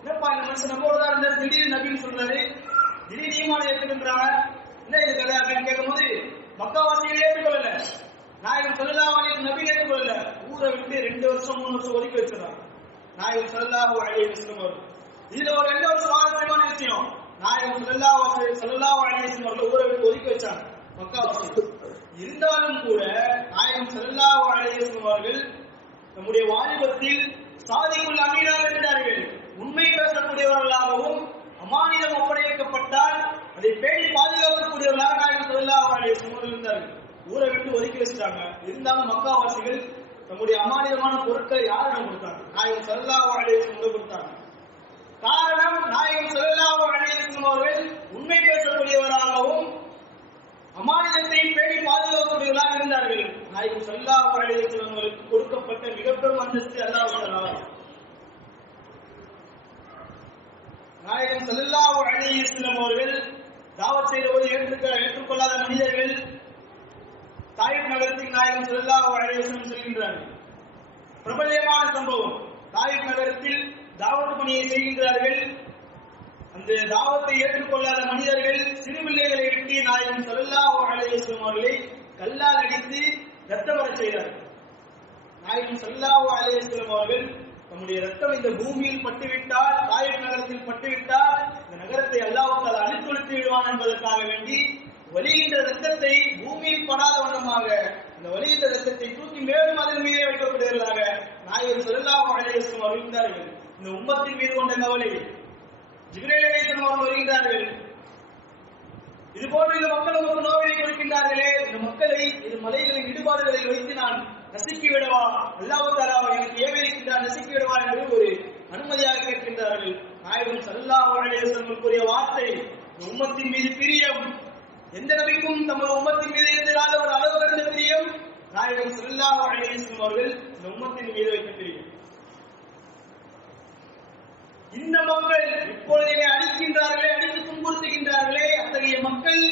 என்னப்பா இந்த மனுஷன் நம்மோடு தான் இருந்தார், திடீர்னு நபின்னு சொல்றாரு, திடீர்னு ஈமான் ஏற்றுக்கின்றாங்க, என்ன இது கதை அப்படின்னு கேட்கும்போது மக்காவாசிகளை ஏற்றுக்கொள்ளல. நாயகம் ஸல்லல்லாஹு அலைஹி வஸல்லம் நபி ஏற்றுக்கொள்ளல. ஊரை விட்டு 2 வருஷம் 3 வருஷம் ஒதுக்கி வச்சிருந்தாங்க நாயகம் ஸல்லல்லாஹு அலைஹி வஸல்லம் அவர்கள். இதுல ஒரு என்ன ஒரு சுவாரஸ்யமான விஷயம், நாயகம் ஸல்லல்லாஹு அலைஹி வஸல்லம் அவர்கள் ஊரை விட்டு ஒதுக்கி வச்சாங்க மக்காவாசிகள். இருந்தாலும் கூட நாயகம் ஸல்லல்லாஹு அலைஹி வஸல்லம் அவர்கள் நம்முடைய வாலிபத்தில் சாதிக்குள் அமீனாக இருந்தார்கள். உண்மை பேசக்கூடியவர்களாகவும் அமானிதம் ஒப்படைக்கப்பட்டால் அதை பேணி பாதுகாக்கக்கூடியவர்களாக நாயகம் ஸல்லல்லாஹு அலைஹி வஸல்லம் அவர்கள் இருந்தார்கள். ஊரை விட்டு ஒதுக்கி வச்சிட்டாங்க. இருந்தாலும் மக்காவாசிகள் நம்முடைய அமானிதமான பொருட்களை யாரிடம் கொடுத்தாங்க? நாயகம் ஸல்லல்லாஹு அலைஹி வஸல்லம் கொடுத்தாங்க. காரணம், நாயகம் ஸல்லல்லாஹு அலைஹி வஸல்லம் அவர்கள் உண்மை பேசக்கூடியவராகவும் அமானிதத்தை பேணி பாதுகாக்கக்கூடியவர்களாக இருந்தார்கள். நாயகம் ஸல்லல்லாஹு அலைஹி வஸல்லம் அவர்களுக்கு கொடுக்கப்பட்ட மிகப்பெரும் அந்தஸ்து அல்லாஹ் தஆலா. நாயகம் ஸல்லல்லாஹு அலைஹி வஸல்லம் அவர்கள் தாவத் செய்தபோது ஏற்றுக்கொள்ளாத மனிதர்கள் தாயிப் நகரத்துக்கு நாயகம் ஸல்லல்லாஹு அலைஹி வஸல்லம் செல்கின்றார்கள். பிரபலமான சம்பவம், தாயிப் நகரத்தில் தாவத் பணியை செய்கின்றார்கள். அந்த தாவத்தை ஏற்றுக்கொள்ளாத மனிதர்கள் சிறு பிள்ளைகளை வெட்டி நாயகம் ஸல்லல்லாஹு அலைஹி வஸல்லம் அவர்களை கல்லால் அடித்து ரத்தம் வரச் செய்தார்கள். நாயகம் ஸல்லல்லாஹு அலைஹி வஸல்லம் அவர்கள் நம்முடைய ரத்தம் இந்த பூமியில் பட்டுவிட்டால், தாயிப் நகரத்தில் பட்டுவிட்டால் இந்த நகரத்தை அல்லாஹ் தஆலா அழித்தொழித்து விடுவான் என்பதற்காக வேண்டி வலிகின்ற ரத்தத்தை பூமியில் படாத வண்ணமாக இந்த வலிகின்ற ரத்தத்தை தூக்கி மேலும் அதன் மீதே வைக்கப்படுவதாக நாயகம் ஸல்லல்லாஹு அலைஹி வஸல்லம் அவர்கள் இருந்தார்கள். இந்த உம்மத்தின் மீது கொண்ட கவலை. ஜிப்ரீல் அலைஹிஸ்ஸலாம் அவர்கள் வருகின்றார்கள். இது போன்று இந்த மக்கள் உங்களுக்கு நோயை கொடுக்கின்றார்களே, இந்த மக்களை இது மலைகளின் இடுபாடுகளில் வைத்து நான் நசுக்கி விடவா, அல்லாஹ் தஆலா எனக்கு ஏவிருக்கின்றார் நசுக்கி விடவா என்று ஒரு அனுமதியாக கேட்கின்றார்கள். நாயகம் ஸல்லல்லாஹு அலைஹி வஸல்லம் கூறிய வார்த்தை, உம்மத்தின் மீது பிரியம். எந்த நபிக்கும் தமது உம்மத்தின் மீது இருந்ததால ஒரு அளவு கடந்த பிரியம் நாயகம் ஸல்லல்லாஹு அலைஹி வஸல்லம் அவர்கள் இந்த உம்மத்தின் மீது வைத்த பிரியம். இந்த மக்கள் இப்பொழுதே அடிக்கின்றார்களே, அடித்து துன்புறுத்துகின்றார்களே, அத்தகைய மக்கள்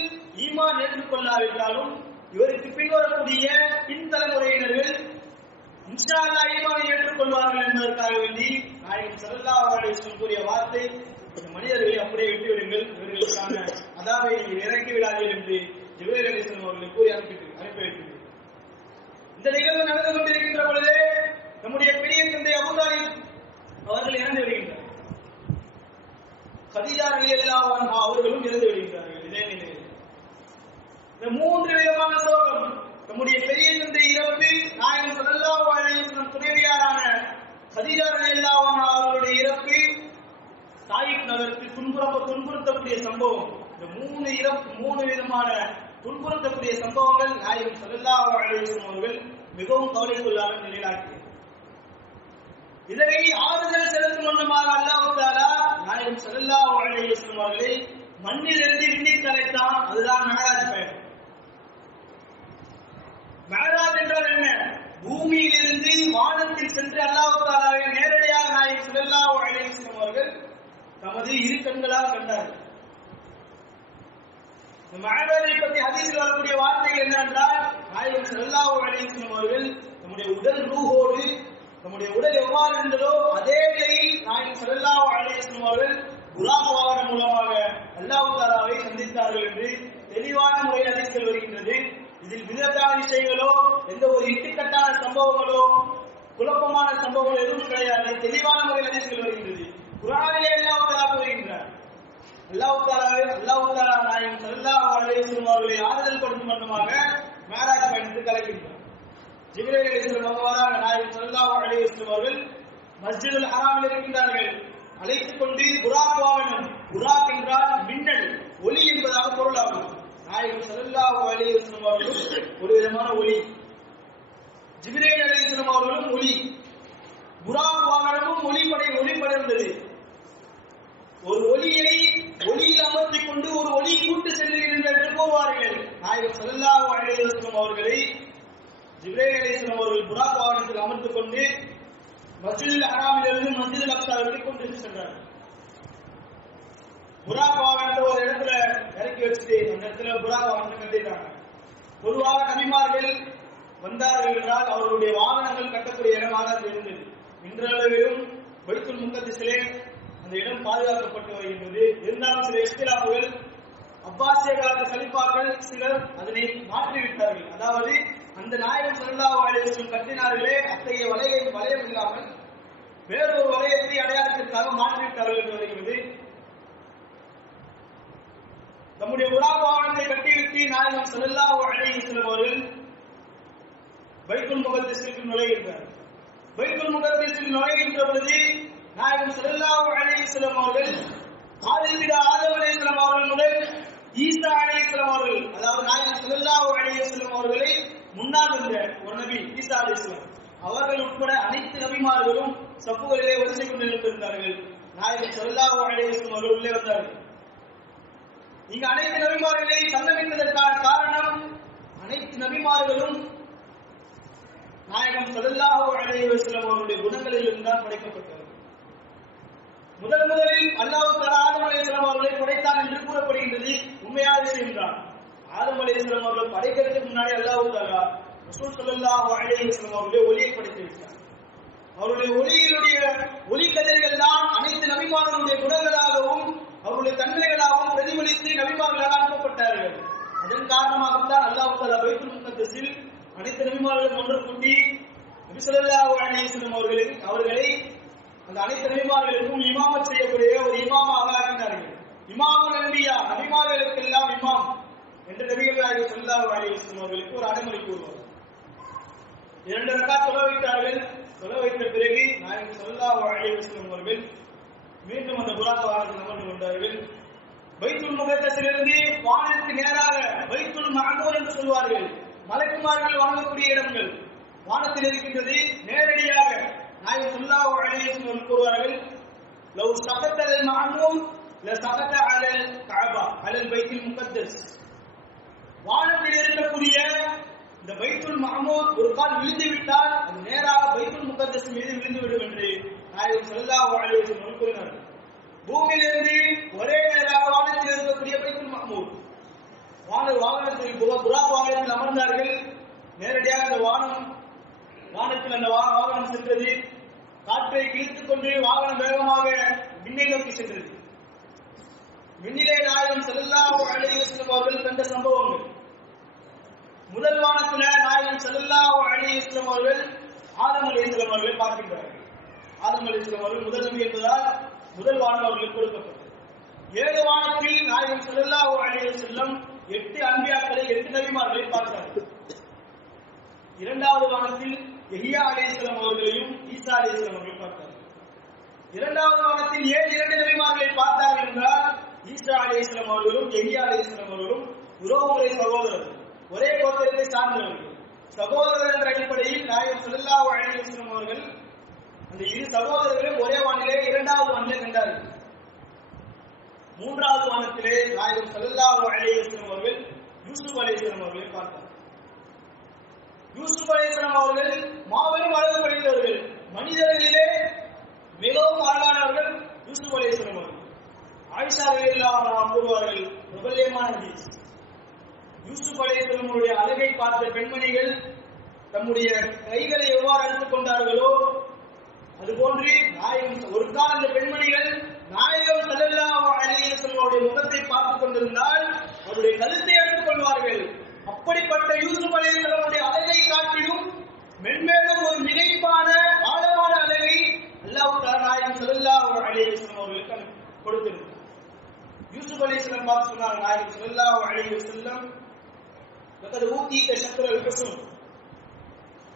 ஈமான் ஏற்றுக்கொள்ளாவிட்டாலும் இவருக்கு பின்வரக்கூடிய பின்தலைமுறையினர்கள் இன்ஷா அல்லாஹ் ஈமானை ஏற்றுக்கொள்வார்கள் என்பதற்காக வேண்டி நாயகம் ஸல்லல்லாஹு அலைஹி வஸல்லம் கூறிய வார்த்தை, இந்த மனிதர்களை அப்படியே விட்டு விடுங்கள், இவர்களுக்கான அதாவை நீங்கள் இறக்கி விடாதீர்கள் என்று ஜிப்ரீல் அலைஹிஸ்ஸலாம் அவர்களை கூறி அனுப்பி வைக்கிறார். இந்த நிகழ்வு நடந்து கொண்டிருக்கின்ற பொழுதே நம்முடைய பெரிய தந்தை அபூ தாலிப் அவர்கள் இறந்து விடுகின்றார். கதீஜா ரலியல்லாஹு அன்ஹா அவர்களும் இறந்து விடுகின்றார்கள். இதே நிலையில் இந்த மூன்று விதமான சோகம், நம்முடைய பெரிய தந்தை இறப்பு, நாயகம் ஸல்லல்லாஹு அலைஹி வஸல்லம் துணைவியாரான கதீஜா ரலியல்லாஹு அன்ஹா அவர்களுடைய இறப்பு, தாயிப் நகருக்கு துன்புறுத்தக்கூடிய சம்பவம், இந்த மூணு விதமான துன்புறுத்தக்கூடிய சம்பவங்கள் நாயகம் ஸல்லல்லாஹு அலைஹி வஸல்லம் அவர்கள் மிகவும் கவலைக்குள்ளான நிலையாக்கியது. இதனை ஆறுதல் செலுத்தும் வண்ணமாக அல்லாஹ் தஆலா நாயகம் ஸல்லல்லாஹு அலைஹி வஸல்லம் அவர்களை மண்ணிலிருந்து விண்ணிற்கு அழைத்தான். அதுதான் மிஅராஜ் பயணம். மிஅராஜ் என்றால் என்ன? பூமியிலிருந்து வானத்தில் சென்று அல்லாஹ் தஆலாவை நேரடியாக நாயகம் ஸல்லல்லாஹு அலைஹி வஸல்லம் அவர்கள் தமது இரு கண்களால் கண்டார்கள். மிஅராஜை பற்றி ஹதீஸில் வரக்கூடிய வார்த்தைகள் என்னவென்றால், நாயகம் ஸல்லல்லாஹு அலைஹி வஸல்லம் அவர்கள் நம்முடைய உடல் ரூஹோடு, நம்முடைய உடல் எவ்வாறு இருந்ததோ அதே நிலையில் நாயகம் ஸல்லல்லாஹு அலைஹி வஸல்லம் அவர்கள் புராக் வாகனம் மூலமாக அல்லாஹ் தஆலாவை சந்தித்தார்கள் என்று தெளிவான முறையில் ஹதீஸ்கள் வருகின்றது. இதில் விதத்தான விஷயங்களோ, எந்த ஒரு இட்டுக்கட்டான சம்பவங்களோ, குழப்பமான சம்பவங்கள் எதுவும் கிடையாது. தெளிவான முறையில் ஹதீஸ்கள் வருகின்றது. குர்ஆனிலே அல்லாஹ் தஆலா கூறுகின்றார், அல்லாஹ் தஆலா நாயகம் ஸல்லல்லாஹு அலைஹி வஸல்லம் அவர்களை ஆறுதல் படுத்தும் வண்ணமாக மிஅராஜ் பயணத்துக்கு அழைக்கின்றார். ஜிப்ரீல் அலைஹிஸ்ஸலாம் அவர்கள் நாயகம் ஸல்லல்லாஹு அலைஹி வஸல்லம் அவர்கள் மஸ்ஜிதுல் ஹராமில் இருக்கின்றார்கள். அழைத்துக் கொண்டு புராக் வாகனம், புராக் என்றால் மின்னல், ஒளி என்பதாக பொருளாகும். நாயகம் ஸல்லல்லாஹு அலைஹி வஸல்லம் அவர்களும் ஒரு விதமான ஒளி, ஜிப்ரீல் அலைஹிஸ்ஸலாம் அவர்களும் ஒளி, புராக் வாகனமும் ஒளிபடர்ந்தது. ஒரு ஒளியில் அமர்த்திக் கொண்டு ஒரு ஒளி கூட்டு செல்லுகின்ற என்று கூறுவார்கள். நாயகம் ஸல்லல்லாஹு அலைஹி வஸல்லம் அவர்களை ஜிப்ரீல் அலைஹிஸ்ஸலாம் அவர்கள் புராக் வாகனத்தில் அமர்த்திக் கொண்டு மஸ்ஜிதுல் ஹராமிலிருந்து மஸ்ஜிதுல் அக்ஸாவிற்கு கொண்டு சென்றார்கள். புராக் வாகனத்தை ஒரு இடத்துல இறக்கி வச்சுட்டு அந்த இடத்துல புராக் வாகனத்தை கட்டிட்டாங்க. பொதுவாக நபிமார்கள் வந்தார்கள் என்றால் அவர்களுடைய வாகனங்கள் கட்டக்கூடிய இடமாக அது இருந்தது. இன்றளவிலும் பைத்துல் முகத்திஸிலே அந்த இடம் பாதுகாக்கப்பட்டு வருகின்றது. இருந்தாலும் சில இஸ்திலாஃபுகள், அப்பாசிய காலத்து கலிஃபாக்கள் சிலர் அதனை மாற்றிவிட்டார்கள். அதாவது அந்த நாயகம் ஸல்லல்லாஹு அலைஹி வஸல்லம் கட்டினார்களே, அத்தகைய வளையம் இல்லாமல் வேறொரு வளையத்தை அடையாளத்திற்காக மாற்றிவிட்டார்கள் என்று வருகிறது. நம்முடைய புராக் வாகனத்தை கட்டிவிட்டு நாயகம் ஸல்லல்லாஹு அலைஹி வஸல்லம் அவர்கள் பைத்துல் முகத்திஸிற்கு நுழைகின்றார். பைத்துல் முகத்திஸில் நுழைகின்ற பொழுது நாயகம் ஸல்லல்லாஹு அலைஹி வஸல்லம் அவர்கள் ஆதம் அலைஹிஸ்ஸலாம் அவர்கள் முதல் ஈசா அலைஹிஸ்ஸலாம் அவர்கள், அதாவது நாயகம் ஸல்லல்லாஹு அலைஹி வஸல்லம் அவர்களை முன்னால் வந்த ஒரு நபி ஈசா அலைஹிஸ்ஸலாம் அவர்கள் உட்பட அனைத்து நபிமார்களும் சப்புகளிலே வரிசை கொண்டு நின்றிருந்தார்கள். நாயகம் ஸல்லல்லாஹு அலைஹி வஸல்லம் அவர்கள் உள்ளே வந்தார்கள். இங்கு அனைத்து நபிமார்களை சந்தமித்ததற்கான காரணம், அனைத்து நபிமார்களும் நாயகம் ஸல்லல்லாஹு அலைஹி வஸல்லம் அவருடைய குணங்களில் இருந்தால் படைக்கப்பட்டவர். முதலில் அல்லாஹ் தஆலா ஆதம் அலைஹிஸ்ஸலாம் அவர்களை படைத்தான் என்று கூறப்படுகின்றது. உண்மையான விஷயம் தான். ஆதம் அலைஹிஸ்ஸலாம் அவர்கள் படைக்கிறதுக்கு முன்னாடி அல்லாஹ் தஆலா ரசூல் ஸல்லல்லாஹு அலைஹி வஸல்லம் அவர்களை ஒளியை படைத்து விட்டார். அவருடைய ஒளி கதிர்கள் தான் அனைத்து நபிமார்களுடைய குணங்களாகவும் அவருடைய தன்மைகளாகவும் பிரதிபலித்து நபிமார்களாக அனுப்பப்பட்டார்கள். அதன் காரணமாகத்தான் அல்லாஹ் தஆலா பைத்துல் முகத்திஸில் அனைத்து நபிமார்களும் ஒன்று கூட்டி நபி ஸல்லல்லாஹு அலைஹி வஸல்லம் அவர்களை அந்த அனைத்து நபிமார்களுக்கும் இமாமத் செய்யக்கூடிய ஒரு இமாமாக ஆக்கினார்கள். இமாமுல் அன்பியா, நபிமார்களுக்கெல்லாம் இமாம் என்று நபிகள் நாயகம் ஸல்லல்லாஹு அலைஹி வஸல்லம் அவர்களுக்கு ஒரு அடைமொழி கூறுவார். 2 ரக்காத் தொழ வைத்தார்கள். தொழ வைத்த பிறகு நாயகம் ஸல்லல்லாஹு அலைஹி வஸல்லம் அவர்கள் மீண்டும் அந்த புராக் வாகனத்தில் அமர்ந்து கொண்டார்கள். பைத்துல் முகத்திஸிலிருந்து வானத்துக்கு நேராக பைத்துல் மஅமூர் என்று சொல்வார்கள், மலக்குமார்கள் வணங்கக்கூடிய இடங்கள் வானத்தில் இருக்கின்றது. நேரடியாக நாயகம் ஸல்லல்லாஹு அலைஹி வஸல்லம் கூறுவார்கள், லவ் ஸகத அல் மஅமூர் லஸகத அலல் கஅபா அலல் பைத்துல் முகத்திஸ். வானத்தில் இருக்கக்கூடிய இந்த பைத்துல் மஅமூர் ஒரு கால் விழுந்து விட்டால் அது நேராக பைத்துல் முகத்திஸ் மீது விழுந்துவிடும் என்று நாயகம் ஸல்லல்லாஹு அலைஹி வஸல்லம் கூறினார்கள். பூமியிலிருந்து ஒரே நேராக வானத்தில் இருக்கக்கூடிய பைத்துல் மஹ்மூர் வாகனத்தில் புராக் வாகனத்தில் அமர்ந்தார்கள். நேரடியாக அந்த வானத்தில் அந்த வாகனம் சென்றது. காற்றை கிழித்துக் கொண்டு வாகனம் வேகமாக விண்ணை நோக்கி சென்றது. விண்ணிலே நாயகம் ஸல்லல்லாஹு அலைஹி வஸல்லம் அவர்கள் கண்ட சம்பவங்கள். முதல் வானத்தில் நாயகம் ஸல்லல்லாஹு அலைஹி வஸல்லம் அவர்கள் ஆதம் அலைஹிஸ்ஸலாம் அவர்களை பார்க்கின்றார்கள். ஆதம் அலைஹிஸ்ஸலாம் அவர்கள் முதல் நபி என்பதால் முதல் வானம் அவர்களுக்கு கொடுக்கப்பட்டது. 7 வானத்தில் நாயகம் ஸல்லல்லாஹு அலைஹி வஸல்லம் 8 அன்பியாக்களை 8 நபிமார்களை பார்த்தார்கள். 2வது வானத்தில் யஹ்யா அலைஹிஸ்ஸலாம் அவர்களையும் ஈசா அலைஹிஸ்ஸலாம் அவர்களையும் பார்த்தார்கள். 2வது வானத்தில் ஏன் 2 நபிமார்களை பார்த்தார்கள் என்றால் ஈசா அலைஹிஸ்ஸலாம் அவர்களும் யஹ்யா அலைஹிஸ்ஸலாம் அவர்களும் உறவுமுறை சகோதரர்கள், ஒரே கோத்திரத்தை சார்ந்தவர்கள். சகோதரர்கள் என்ற அடிப்படையில் நாயகம் ஸல்லல்லாஹு அலைஹி வஸல்லம் அவர்கள் அந்த 2 சகோதரர்களும் ஒரே வானிலே 2வது வானிலே கண்டார்கள். 3வது வானத்திலே நாயகம் ஸல்லல்லாஹு அலைஹி வஸல்லம் அவர்கள் யூசுப் அலைஹிஸ்ஸலாம் அவர்களை பார்த்தார்கள். யூசுப் அலைஹிஸ்ஸலாம் அவர்கள் மாபெரும் அழகு படைத்தவர்கள், மனிதர்களிலே மிகவும் அழகானவர்கள் யூசுப் அலைஹிஸ்ஸலாம் அவர்கள். ஆயிஷா ரலியல்லாஹு அன்ஹா கூறுவார்கள், பிரபல்யமான ஹதீஸ், யூசுப் அலைஹிஸ்ஸலாம் அவருடைய அழகை பார்த்த பெண்மணிகள் தம்முடைய கைகளை எவ்வாறு அறுத்துக் கொண்டார்களோ அதுபோன்று நாயகம் ஒரு கால அந்த பெண்மணிகள் நாயகம் ஸல்லல்லாஹு அலைஹி வஸல்லம் அவருடைய முகத்தை பார்த்துக் கொண்டிருந்தால் அவருடைய கழுத்தை எடுத்துக் கொள்வார்கள். அப்படிப்பட்ட யூசுப் அலைஹிஸ்ஸலாம் அவருடைய அழகை காட்டிலும் மென்மேலும் ஒரு நினைப்பான ஆழமான அழகை அல்லாஹ் தஆலா நாயகம் ஸல்லல்லாஹு அலைஹி வஸல்லம் அவர்களுக்கு கொடுத்திருந்தார். யூசுப் அலைஹிஸ்ஸலாம் பார்த்து சொன்னார் நாயகம் ஸல்லல்லாஹு அலைஹி வஸல்லம், லகத் ஊதீத ஷத்ரல் ஹுஸ்ன்,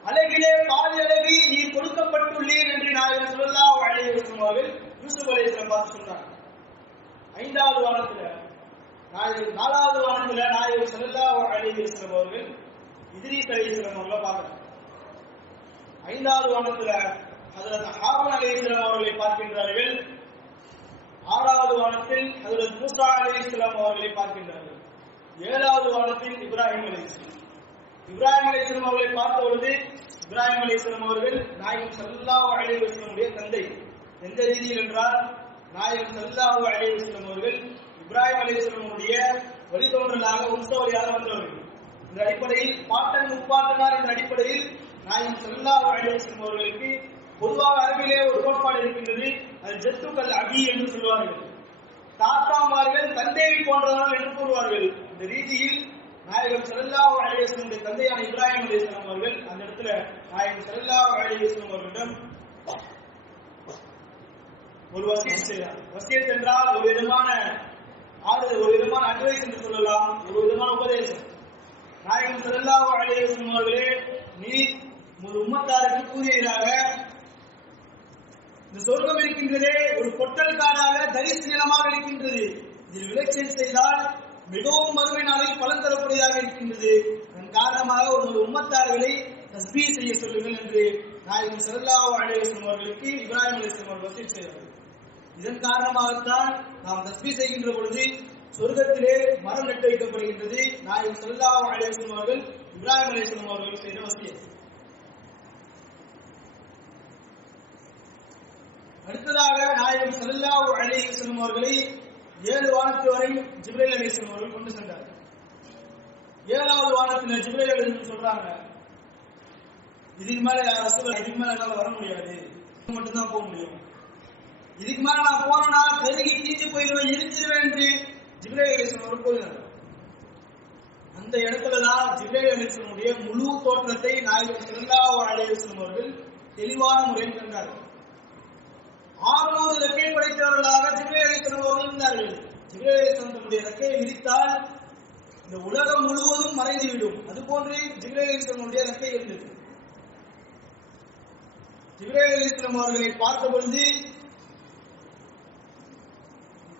அழகிலே பாதி அழகை நீர் கொடுக்கப்பட்டுள்ளீர் என்று நாயகம் ஸல்லல்லாஹு அலைஹி வஸல்லம் அவர்கள் யூசுப் அலைஹிஸ்ஸலாம் பார்த்து சொன்னார். 5வது வானத்தில் 4வது வானத்தில் நாயகம் ஸல்லல்லாஹு அலைஹி வஸல்லம் அவர்கள் இத்ரீஸ் அலைஹிஸ்ஸலாம் அவர்களை பார்க்கிறார். 5வது வானத்தில் ஹஜ்ரத் ஹாரூன் அலைஹிஸ்ஸலாம் அவர்களை பார்க்கின்றார்கள். 6வது வானத்தில் ஹஜ்ரத் மூஸா அலைஹிஸ்ஸலாம் அவர்களை பார்க்கின்றார்கள். 7வது வானத்தில் இப்ராஹிம் அலைஹிஸ்ஸலாம் அவர்களை பார்த்த பொழுது இப்ராஹிம் அலைஹிஸ்ஸலாம் அவர்கள் நாயகம் ஸல்லல்லாஹு அலைஹி வஸல்லம் உடைய தந்தை. எந்த ரீதியில் என்றால் நாயகம் ஸல்லல்லாஹு அலைஹி வஸல்லம் அவர்கள் இப்ராஹிம் அலைஹிஸ்ஸலாம் உடைய வழித்தோன்றலாக வம்சாவளியாக வந்தவர்கள். இந்த அடிப்படையில் பாட்டன் முப்பாட்டனார் என்ற அடிப்படையில் நாயகம் ஸல்லல்லாஹு அலைஹி வஸல்லம் அவர்களுக்கு பொதுவாக அரபிலே ஒரு கோட்பாடு இருக்கின்றது, அது ஜத்துக்கள் அபி என்று சொல்வார்கள். தாத்தாமார்கள் தந்தையை போன்றவர்கள் என்று கூறுவார்கள். இந்த ரீதியில் நாயகம் ஸல்லல்லாஹு அலைஹி வஸல்லம் தந்தையான இப்ராஹிம் அலைஹிஸ்ஸலாம் அவர்கள் அந்த இடத்துல நாயகம் ஸல்லல்லாஹு அலைஹி வஸல்லம் அவர்களிடம் ஒரு வசியத் செய்தார். வசியத் என்றால் ஒரு விதமான அட்வைஸ் என்று சொல்லலாம், ஒரு விதமான உபதேசம். நாயகம் ஸல்லல்லாஹு அலைஹி வஸல்லம் அவர்களே, நீர் ஒரு உம்மத்தாருக்கு கூறியதாக இந்த சொர்க்கம் இருக்கின்றதே ஒரு பொட்டல் காடாக தரிசு நிலமாக இருக்கின்றது. இதில் விளைச்சல் செய்தால் மிகவும் மறுமை நாளில் பலன் தரக்கூடியதாக இருக்கின்றது. அதன் காரணமாக ஒரு உம்மத்தார்களை தஸ்பீஹ் செய்ய சொல்லுங்கள் என்று நாயகம் ஸல்லல்லாஹு அலைஹி வஸல்லம் அவர்களுக்கு இப்ராஹிம் அலைஹிஸ்ஸலாம் அவர்கள் வசியத் செய்தார்கள். இதன் காரணமாகத்தான் நாம் தஸ்பீஹ் செய்கின்ற பொழுது சொர்க்கத்திலே மரம் நட்டு வைக்கப்படுகின்றது. நாயகம் ஸல்லல்லாஹு அலைஹி வஸல்லம் அவர்கள் இப்ராஹிம் அலைஹிஸ்ஸலாம் அவர்கள் செய்த வசியத். அடுத்ததாக நாயகம் ஸல்லல்லாஹு அலைஹி வஸல்லம் அவர்களை 7 வானத்து வரை ஜிப்ரீல் அலைஹிஸ்ஸலாம் அவர்கள் கொண்டு சென்றார்கள். 7வது வானத்தில் ஜிப்ரீல் அலைஹிஸ்ஸலாம் சொல்றாங்க, இதுக்கு மேல ரசூலுல்லாஹ் இதுக்கு மேல என்னால வர முடியாது, மட்டும் தான் போக முடியும். இதுக்கு மேல நான் போனா கருகி தீஞ்சு போயிடுவேன், எரிஞ்சிருவேன் என்று ஜிப்ரீல் அலைஹிஸ்ஸலாம் அவர்கள் கூறினார். அந்த இடத்துல தான் ஜிப்ரீல் அலைஹிஸ்ஸலாமுடைய முழு தோற்றத்தை நாயகம் ஸல்லல்லாஹு அலைஹி வஸல்லம் அவர்கள் தெளிவான முறையில் கண்டார்கள். 600 ரெக்கை படைத்தவர்களாக ஜிப்ரீல் அலைஹிஸ்ஸலாம் அவர்கள் இருந்தார்கள். ஜிப்ரீல் அலைஹிஸ்ஸலாம் தன்னுடைய ரெக்கையை விரித்தால் இந்த உலகம் முழுவதும் மறைந்துவிடும். அதுபோன்று ஜிப்ரீல் அலைஹிஸ்ஸலாமுடைய ரெக்கை இருந்தது. ஜிப்ரீல் அலைஹிஸ்ஸலாம் அவர்களை பார்த்த பொழுது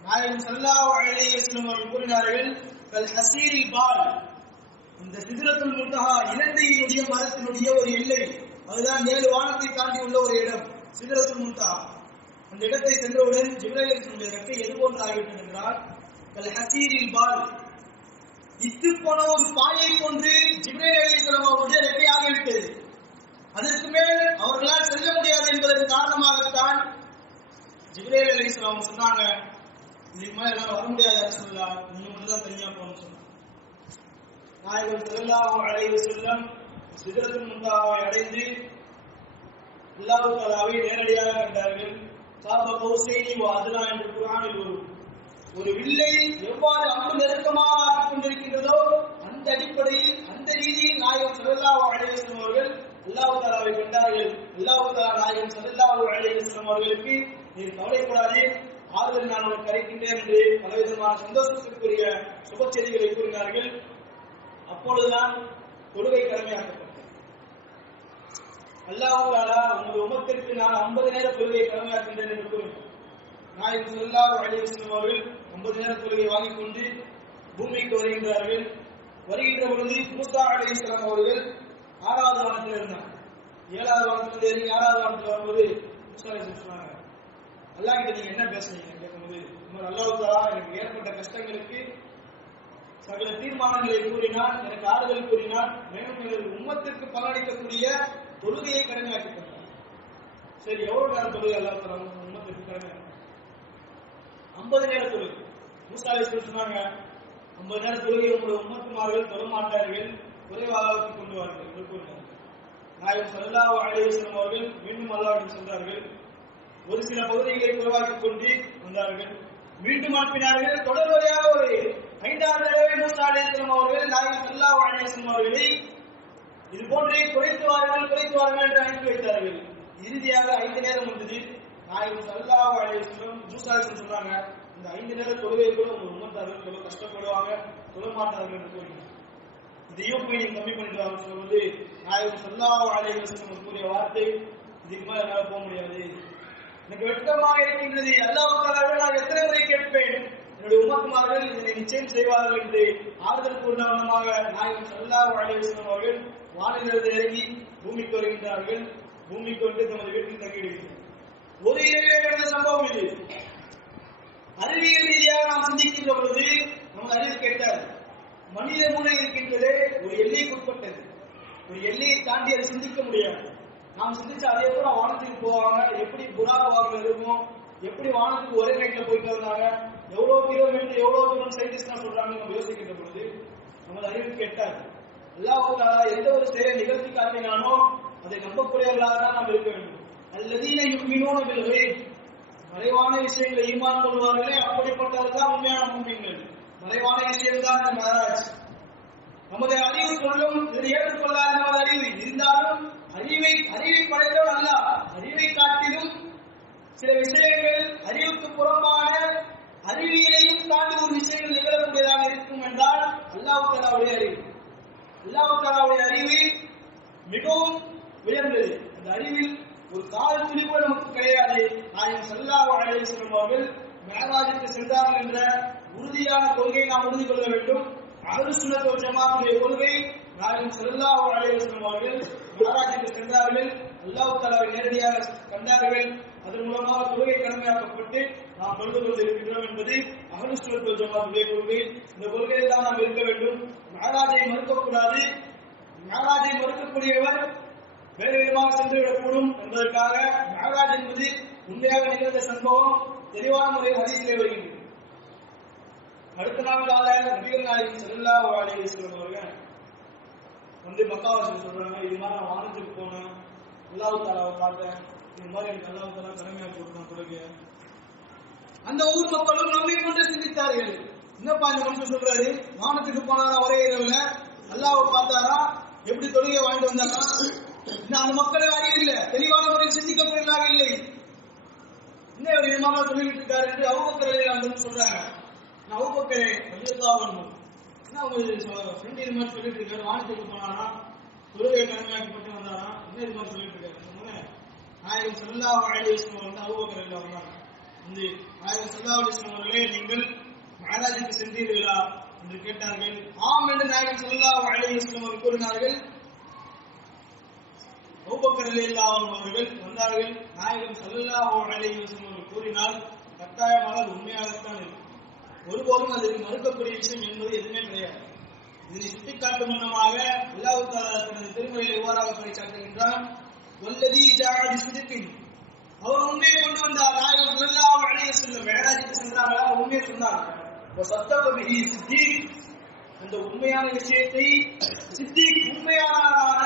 நாயகம் ஸல்லல்லாஹு அலைஹி வஸல்லம் அவர்கள் கூறினார்கள், கல் ஹசீரில் பால், இந்த சித்ரத்துல் முன்தஹா இலந்தையினுடைய மரத்தினுடைய ஒரு எல்லை, அதுதான் 7 வானத்தை தாண்டி உள்ள ஒரு இடம் சித்ரத்துல் முன்தஹா. அந்த இடத்தை சென்றவுடன் ஜிப்ரீல் அலைஹிஸ்ஸலாமுடைய ரெக்கை எது போன்று ஆகிவிட்டது என்றால் கல் ஹசீரில் பால், இத்து போன ஒரு பாயை போன்று ஜிப்ரீல் அலைஹிஸ்ஸலாம் அவருடைய ரெக்கை ஆகிவிட்டது. அதற்கு மேல் அவர்களால் செல்ல முடியாது என்பதற்கு காரணமாகத்தான் ஜிப்ரீல் அலைஹிஸ்ஸலாம் சொன்னாங்க, இதுக்கு மேல எல்லாம் வர முடியாத ரசூலுல்லாஹ், நீங்க மட்டும் தான் தனியா போகணும்னு சொன்னாங்க. நாயகம் ஸல்லல்லாஹு அலைஹி வஸல்லம் சிதறத்துல் முன்தாவை அடைந்து அல்லாஹ் தஆலாவை நேரடியாக கண்டார்கள். சாப கௌசைனி வ அத்னா என்று குர்ஆனில் ஒரு வில்லை எவ்வாறு அம்பு நெருக்கமாக ஆக்கிக் கொண்டிருக்கிறதோ அந்த அடிப்படையில் அந்த ரீதியில் நாயகம் ஸல்லல்லாஹு அலைஹி வஸல்லம் அவர்கள் அல்லாஹ் தஆலாவை கண்டார்கள். அல்லாஹ் தஆலா நாயகம் ஸல்லல்லாஹு அலைஹி வஸல்லம் அவர்களுக்கு நீர் கவலைப்படாதே, ஆறுதல் நான் உனக்கு அளிக்கின்றேன் என்று பலவிதமான சந்தோஷத்திற்குரிய சுப செய்திகளை கூறினார்கள். அப்பொழுதுதான் தொழுகை கடமையாக்கப்பட்டது. அல்லாஹ் தஆலா உங்கள் உம்மத்திற்கு நான் 50 நேர தொழுகை கடமையாக்கின்றேன் என்று கூறினார். நாயகம் ஸல்லல்லாஹு அலைஹி வஸல்லம் அவர்கள் 50 நேர தொழுகை வாங்கிக் கொண்டு பூமிக்கு வருகின்றார்கள். வருகின்ற பொழுது மூசா அலைஹிஸ்ஸலாம் அவர்கள் 6வது வானத்தில் இருந்தாங்க. 7வது வானத்தில் ஏறி 6வது வானத்தில் வரும்போது மூசா அலைஹிஸ்ஸலாம் சொன்னாங்க, அல்லாஹ் கிட்ட நீங்க என்ன பேசுறீங்க கேட்கும்போது, அல்லாஹ் தஆலா எனக்கு ஏற்பட்ட கஷ்டங்களுக்கு சகல தீர்மானங்களை கூறினான், எனக்கு ஆறுதல் கூறினான், மேலும் எனது உம்மத்திற்கு பலனளிக்கக்கூடிய தொழுகையை கடமையாக்கி கொண்டார். சரி, எவ்வளவு நேரம் தொழுகை அல்லாஹ் தஆலா உம்மத்திற்கு கடமையாக்கி 50 நேர தொழுகை. மூசா அலைஹிஸ்ஸலாம் சொன்னாங்க, 50 நேர தொழுகை உங்களுடைய உம்மத்துமார்கள் தொழ மாட்டார்கள், குறைவாக கொண்டு வாருங்கள் என்று கூறினார். நாயகம் ஸல்லல்லாஹு அலைஹி வஸல்லம் அவர்கள் மீண்டும் அல்லாஹ்விடம் சென்றார்கள். ஒரு சில பகுதிகளை குறைவாக்கிக் கொண்டு வந்தார்கள். மீண்டும் அனுப்பினார்கள். தொடர்வரையாக ஒரு 5வது தடவை மூசா அலைஹிஸ்ஸலாம் அவர்கள் நாயகம் ஸல்லல்லாஹு அலைஹி வஸல்லம் அவர்களை இது போன்றே குறைத்து வாருங்கள் என்று அனுப்பி வைத்தார்கள். இறுதியாக 5 நேரம் வந்தது. நாயகம் ஸல்லல்லாஹு அலைஹி வஸல்லம் மூசா அலைஹிஸ்ஸலாம் சொன்னாங்க, இந்த 5 நேர தொழுகை கூட உங்க உம்மத்தார்கள் ரொம்ப கஷ்டப்படுவாங்க, தொழ மாட்டார்கள் என்று கூறினார். இதையும் போய் நீங்க கம்மி பண்ணிட்டு வாங்க சொல்லும்போது நாயகம் ஸல்லல்லாஹு அலைஹி வஸல்லம் கூறிய வார்த்தை, இதுக்கு மேல என்னால போக முடியாது, எனக்கு வெட்கமாக இருக்கின்றது, அல்லாஹ் தஆலாவை நான் எத்தனை முறை கேட்பேன், என்னுடைய உம்மத்துமார்கள் இதனை நிச்சயம் செய்வார்கள் என்று ஆறுதல் கூறினவனமாக நாயகம் ஸல்லல்லாஹு அலைஹி வஸல்லம் அவர்கள் வானிலிருந்து இறங்கி பூமிக்கு வருகின்றார்கள். பூமிக்கு வந்து தமது வீட்டில் தங்கியிருக்கிறார். ஒரு இரவிலே நடந்த சம்பவம் இது. அறிவியல் ரீதியாக நாம் சிந்திக்கின்ற பொழுது நமது அறிவு கேட்டார், மனித மூளை இருக்கின்றதே ஒரு எல்லைக்குட்பட்டது. ஒரு எல்லையை தாண்டி அதை சிந்திக்க முடியாது. நாம் சிந்திச்சு அதே போல வானத்துக்கு போவாங்க, எப்படி புறா வாகனம் இருக்கும், எப்படி வானத்துக்கு ஒரே நைட்ல போயிட்டு வந்தாங்க, எவ்வளவு கிலோமீட்டர் எவ்வளவு தூரம் சயின்டிஸ்ட் சொல்றாங்க நம்ம யோசிக்கின்ற பொழுது நமது அறிவு கேட்டார். அல்லாஹ் தஆலா எந்த ஒரு செயலை நிகழ்த்தி காட்டினானோ அதை நம்பக்கூடியவர்களாக தான் நாம் இருக்க வேண்டும். அல்லதீன யுமினூன பில் கைப், மறைவான விஷயங்களை ஈமான் கொள்வார்களே அப்படிப்பட்டவர்கள் தான் உண்மையான முஃமின்கள். மறைவான விஷயம் தான் இந்த மஹராஜ். நமது அறிவு சொல்லும் இதை ஏற்றுக்கொள்ளாத நமது அறிவு இருந்தாலும் அறிவை படைத்தவன் அல்லாஹ். அறிவை காட்டிலும் சில விஷயங்கள் அறிவுக்கு புறம்பான அறிவியலையும் தாண்டி ஒரு விஷயங்கள் நிகழக்கூடியதாக இருக்கும் என்றால் அல்லாஹ் தஆலாவுடைய அறிவு. அல்லாஹ் தஆலாவுடைய அறிவு மிகவும் உயர்ந்தது. அந்த அறிவில் ஒரு கால் துளிப்பு நமக்கு கிடையாது. நாயகம் ஸல்லல்லாஹு அலைஹி வஸல்லம் அவர்கள் மிஅராஜுக்கு சென்றார்கள் என்ற உறுதியான கொள்கையை நாம் உறுதி கொள்ள வேண்டும். அஹ்லுஸ் சுன்னத் வல் ஜமாஅத்துடைய கொள்கை, நாயகம் ஸல்லல்லாஹு அலைஹி வஸல்லம் அவர்கள் மிஅராஜுக்கு சென்றார்கள், அல்லாஹ் தஆலாவை நேரடியாக கண்டார்கள், அதன் மூலமாக தொழுகை கடமையாக்கப்பட்டு நாம் தொழுது கொண்டிருக்கின்றோம் என்பது அஹ்லுஸ் சுன்னத் வல் ஜமாஅத்துடைய கொள்கை. இந்த கொள்கையில் தான் நாம் இருக்க வேண்டும். மிஅராஜை மறுக்கக்கூடாது. மிஅராஜை மறுக்கக்கூடியவர் வேறு விதமாக சென்றுவிடக்கூடும் என்பதற்காக மிஅராஜ் என்பது உண்மையாக நிகழ்ந்த சம்பவம் தெளிவான முறையில் ஹதீஸிலே வருகின்றது. அடுத்த நாள் காலை நபிகள் நாயகம் ஸல்லல்லாஹு அலைஹி வஸல்லம் அவர்கள் வந்து மக்காவாசியில் சொல்றாங்க, இது மாதிரி நான் வானத்துக்கு போனேன், அல்லாஹ் தஆலாவை பார்த்தேன், இது மாதிரி எனக்கு அல்லாஹ் தஆலா கடமையாக்கி கொடுத்தான் தொழுகை. அந்த ஊர் மக்களும் நம்மை கொண்டு சிந்தித்தார்கள், என்னப்பா இந்த மனுஷன் சொல்றாரு, வானத்துக்கு போனாரா ஒரே இரவுல, அல்லாஹ்வை பார்த்தாரா, எப்படி தொழுகையை வாங்கிட்டு வந்தாரா? இன்னும் அந்த மக்களுக்கு அறிவில்லை, தெளிவான முறையில் சிந்திக்கப்படுவதாக இல்லை, இன்னும் ஒரு விதமாக சொல்லிட்டு இருக்காரு என்று அபூபக்கர் ரலியல்லாஹு அன்ஹு சொல்றாங்க. நான் அபூபக்கர் ரலியல்லாஹு அன்ஹு என்ன அவங்க ஃப்ரெண்ட் இது மாதிரி சொல்லிட்டு இருக்காரு, வானத்துக்கு போனாரா, தொழுகை கடமையாக்கப்பட்டு வந்தாரா, என்ன இது மாதிரி சொல்லிட்டு இருக்காரு. நாயகம் ஸல்லல்லாஹு அலைஹி வஸல்லம் வந்து அபூபக்கர் ரலியல்லாஹு அன்ஹு வந்து நாயகம் ஸல்லல்லாஹு அலைஹி வஸல்லம் அவர்களே, நீங்கள் மிஅராஜுக்கு சென்றீர்களா என்று கேட்டார்கள். ஆம் என்று நாயகம் ஸல்லல்லாஹு அலைஹி வஸல்லம் அவர்கள் கூறினார்கள். அபூபக்கர் ரலியல்லாஹு அன்ஹு அவர்கள் வந்தார்கள். நாயகம் ஸல்லல்லாஹு அலைஹி வஸல்லம் அவர்கள் கூறினால் கட்டாயமாக அது உண்மையாகத்தான் இருக்கும். ஒருபோதும் அதற்கு மறுக்கக்கூடிய விஷயம் என்பது எதுவுமே கிடையாது. இதனை சுட்டிக்காட்டும் முன்னமாக அல்லாஹ் தஆலா தனது திருமறையில் எவ்வாறாக பறைசாற்றுகின்றான், வல்லதி ஜாஅ பிஸ்ஸித்கின், அவர் உண்மையை கொண்டு வந்தார். நாயகம் ஸல்லல்லாஹு அலைஹி வஸல்லம் மேராஜுக்கு சென்றாங்க, உண்மையை சொன்னாங்க. வஸத்தக பிஹி சித்தீக், அந்த உண்மையான விஷயத்தை சித்தீக் உண்மையான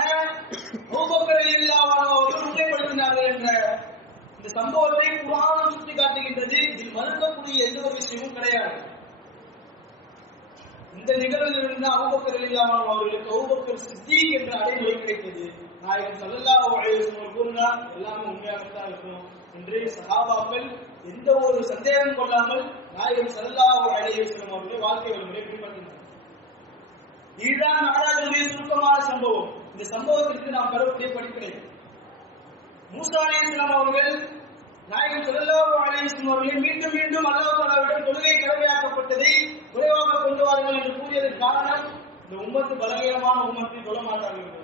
அபூபக்கர் ரலியல்லாஹு அன்ஹு அவர்கள் உண்மைப்படுத்தினார்கள் என்ற இந்த சம்பவத்தை குர்ஆன் சுட்டி காட்டுகின்றது. இதில் மறுக்கக்கூடிய எந்த ஒரு விஷயமும் கிடையாது. இந்த நிகழ்விலிருந்து அபூபக்கர் ரலியல்லாஹு அன்ஹு அவர்களுக்கு அபூபக்கர் சித்தீக் என்ற அடைமொழி கிடைத்தது. நாயகம் ஸல்லல்லாஹு அலைஹி வஸல்லம் கூறினார், எல்லாமே உண்மையாகத்தான் இருக்கும் என்று சஹாபாக்கள் எந்த ஒரு சந்தேகம் கொள்ளாமல் நாயகம் ஸல்லல்லாஹு அலைஹி வஸல்லம் அவர்களுடைய வாழ்க்கை வழிமுறை பின்பற்றினார். இதுதான் நாடாளுடைய சுருக்கமான சம்பவம். இந்த சம்பவத்திற்கு நாம் பெறக்கூடிய படிப்பினை, மூசா அலைஹிஸ்ஸலாம் அவர்கள் நாயகம் ஸல்லல்லாஹு அலைஹி வஸல்லம் அவர்களை மீண்டும் மீண்டும் அல்லாஹ் தஆலாவிடம் தொழுகை கடமையாக்கப்பட்டதை குறைவாக கொண்டு வாருங்கள் என்று கூறியதற்கு காரணம், இந்த உம்மத்து பலகீனமான உம்மத்தை சொல்ல மாட்டார்கள்.